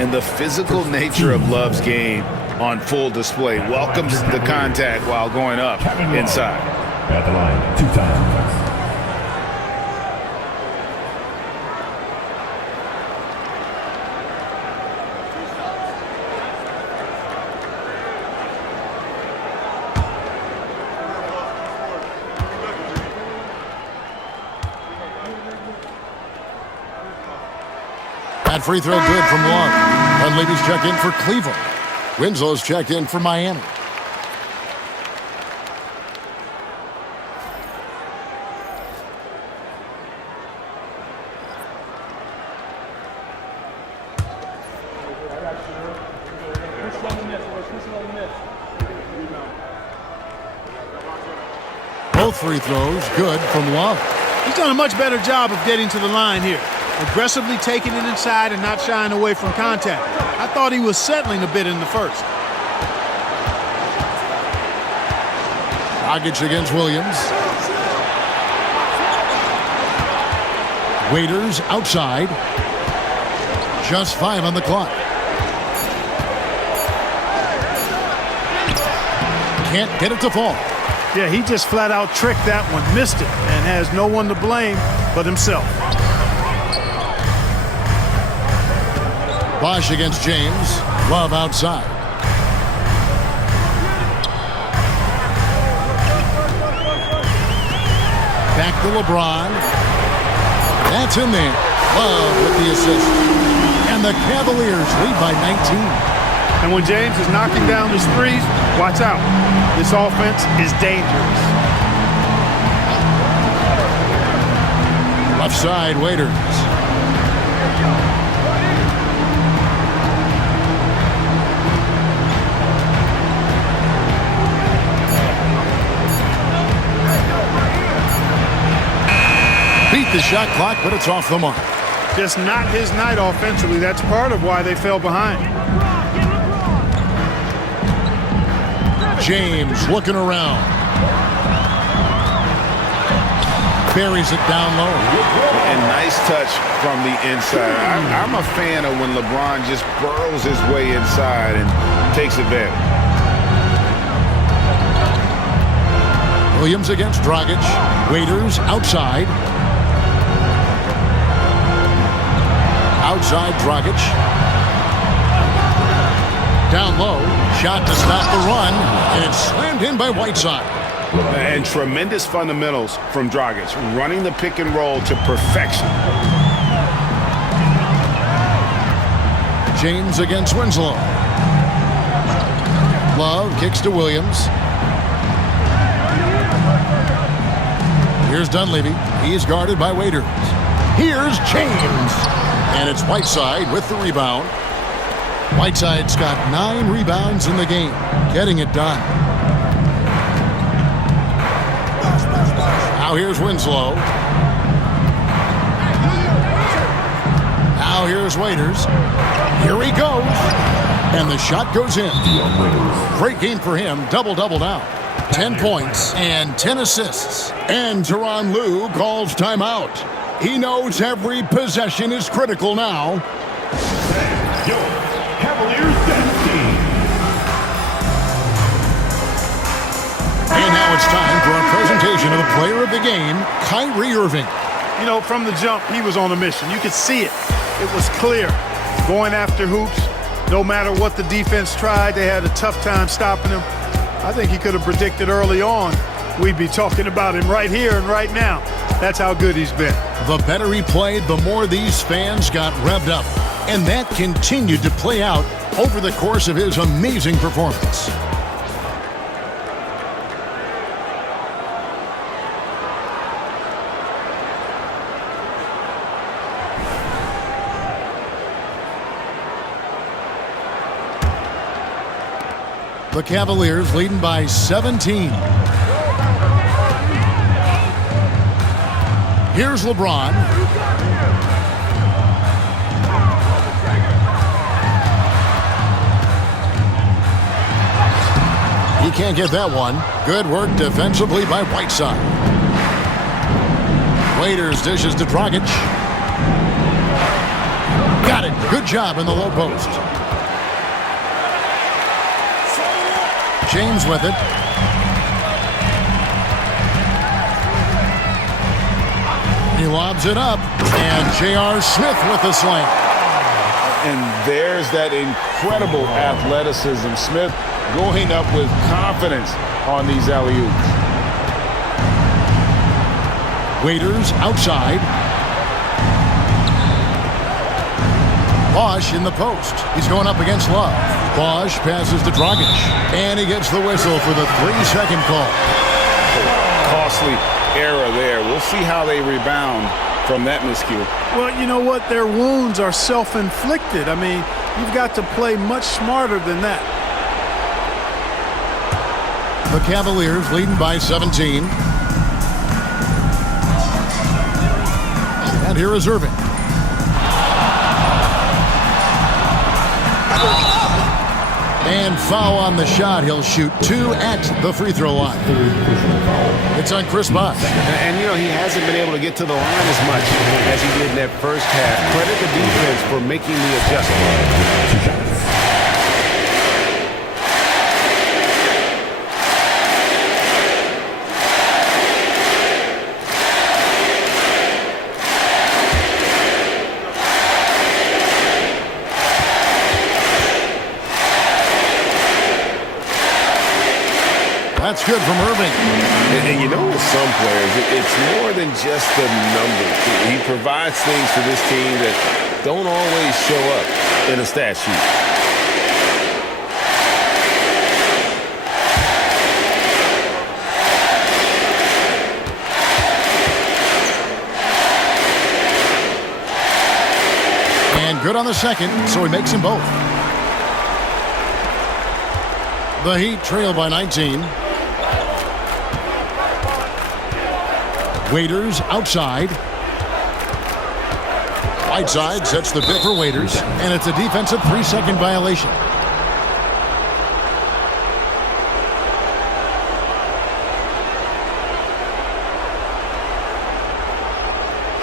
And the physical nature of Love's game on full display welcomes the contact while going up inside. At the line, 2 times. That free throw good from Long. Dunleavy's checked in for Cleveland. Winslow's checked in for Miami. Both free throws good from Love. He's done a much better job of getting to the line here. Aggressively taking it inside and not shying away from contact. I thought he was settling a bit in the first. Dragic against Williams. Waiters outside. Just 5 on the clock. Can't get it to fall. Yeah, he just flat out tricked that one, missed it, and has no one to blame but himself. Bosh against James. Love outside. Back to LeBron. That's in there. Love with the assist. And the Cavaliers lead by 19. And when James is knocking down his threes, watch out. This offense is dangerous. Left side, Waiters. Beat the shot clock, but it's off the mark. Just not his night offensively. That's part of why they fell behind. James looking around. Buries it down low. And nice touch from the inside. I'm a fan of when LeBron just burrows his way inside and takes advantage. Williams against Dragic. Waiters outside. Outside Dragic. Down low. Shot to stop the run. And it's slammed in by Whiteside. And tremendous fundamentals from Dragic. Running the pick and roll to perfection. James against Winslow. Love kicks to Williams. Here's Dunleavy. He's guarded by Waiters. Here's James. And it's Whiteside with the rebound. Whiteside's got 9 rebounds in the game, getting it done. Now here's Winslow. Now here's Waiters. Here he goes. And the shot goes in. Great game for him. Double-double now. 10 points and 10 assists. And Tyronn Lue calls timeout. He knows every possession is critical now. Cavaliers 17. And now it's time for our presentation of the player of the game, Kyrie Irving. You know, from the jump, he was on a mission. You could see it. It was clear. Going after hoops, no matter what the defense tried, they had a tough time stopping him. I think he could have predicted early on we'd be talking about him right here and right now. That's how good he's been. The better he played, the more these fans got revved up. And that continued to play out over the course of his amazing performance. The Cavaliers leading by 17. Here's LeBron. He can't get that one. Good work defensively by Whiteside. Waiters dishes to Dragic. Got it. Good job in the low post. James with it. He lobs it up. And J.R. Smith with the slam. And there's that incredible athleticism. Smith going up with confidence on these alley-oops. Waiters outside. Bosch in the post. He's going up against Love. Bosch passes to Dragic. And he gets the whistle for the 3-second call. Costly error there. We'll see how they rebound from that miscue. Well, you know what? Their wounds are self-inflicted. I mean, you've got to play much smarter than that. The Cavaliers leading by 17. And here is Irving. And foul on the shot. He'll shoot 2 at the free throw line. It's on Chris Bosh. And, you know, he hasn't been able to get to the line as much as he did in that first half. Credit the defense for making the adjustment. That's good from Irving. Irving. And you know, with some players, it's more than just the numbers. He provides things for this team that don't always show up in a stat sheet. And good on the second, so he makes them both. The Heat trail by 19. Waiters outside. Whiteside sets the bit for Waiters, and it's a defensive 3-second violation.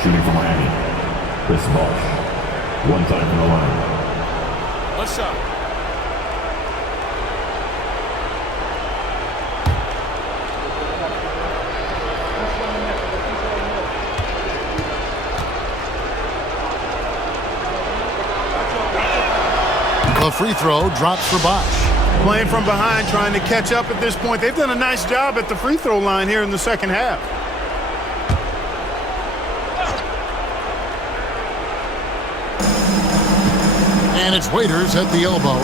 Shooting for Miami, Chris Bosh. One time from the line. What's up? The free throw drops for Bosh. Playing from behind, trying to catch up at this point. They've done a nice job at the free throw line here in the second half. And it's Waiters at the elbow.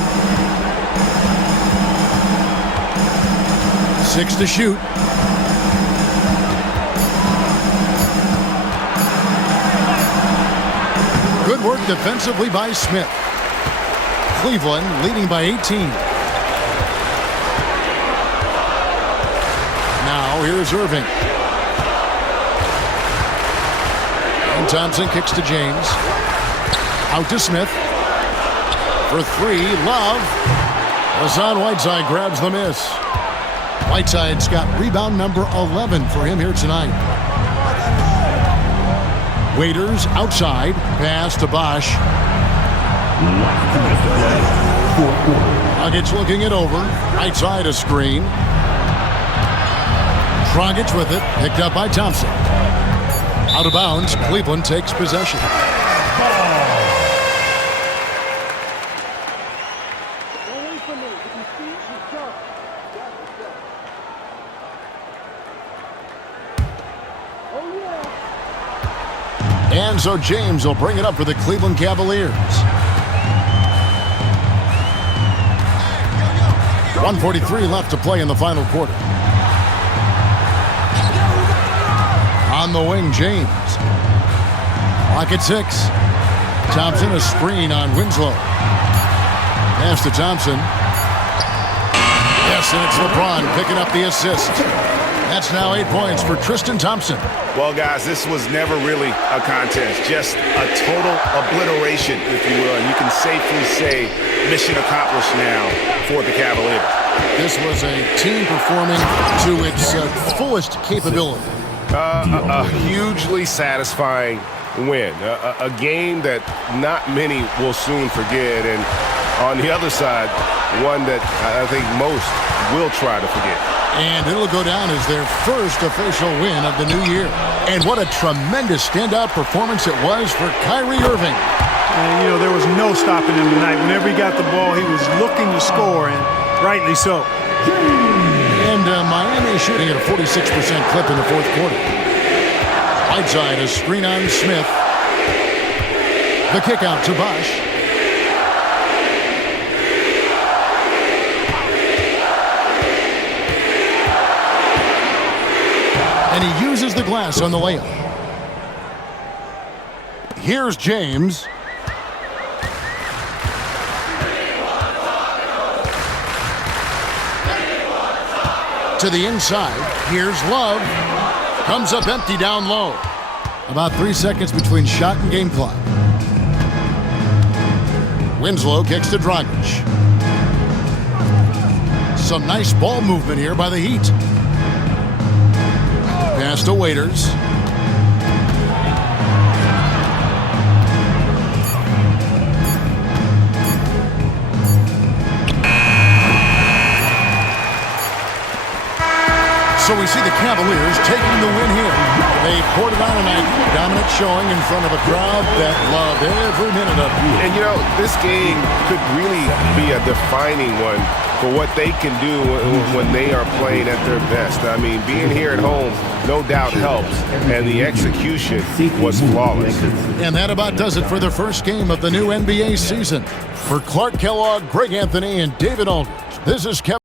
6 to shoot. Good work defensively by Smith. Cleveland leading by 18. Now here's Irving. And Thompson kicks to James. Out to Smith. For 3, Love. Hassan Whiteside grabs the miss. Whiteside's got rebound number 11 for him here tonight. Waiters outside. Pass to Bosh. Nuggets looking it over. Right side a screen. Dragic with it. Picked up by Thompson. Out of bounds. Cleveland takes possession. And so James will bring it up for the Cleveland Cavaliers. 1:43 left to play in the final quarter. On the wing, James. Clock at 6. Thompson a screen on Winslow. Pass to Thompson. Yes, and it's LeBron picking up the assist. That's now 8 points for Tristan Thompson. Well, guys, this was never really a contest. Just a total obliteration, if you will. And you can safely say mission accomplished now for the Cavaliers. This was a team performing to its fullest capability. A hugely satisfying win. A game that not many will soon forget. And on the other side, one that I think most will try to forget. And it'll go down as their first official win of the new year. And what a tremendous standout performance it was for Kyrie Irving. And, you know, there was no stopping him tonight. Whenever he got the ball, he was looking to score, and rightly so. And Miami shooting at a 46% clip in the fourth quarter. Whiteside a screen on Smith. The kick out to Bosh. And he uses the glass on the layup. Here's James. To the inside. Here's Love. Comes up empty down low. About 3 seconds between shot and game clock. Winslow kicks to Dragic. Some nice ball movement here by the Heat. Pass to Waiters. So we see the Cavaliers taking the win here. They poured it on tonight. Dominant showing in front of a crowd that loved every minute of it. And, you know, this game could really be a defining one for what they can do when they are playing at their best. I mean, being here at home, no doubt helps, and the execution was flawless. And that about does it for the first game of the new NBA season. For Clark Kellogg, Greg Anthony, and David Aldridge, this is Kevin.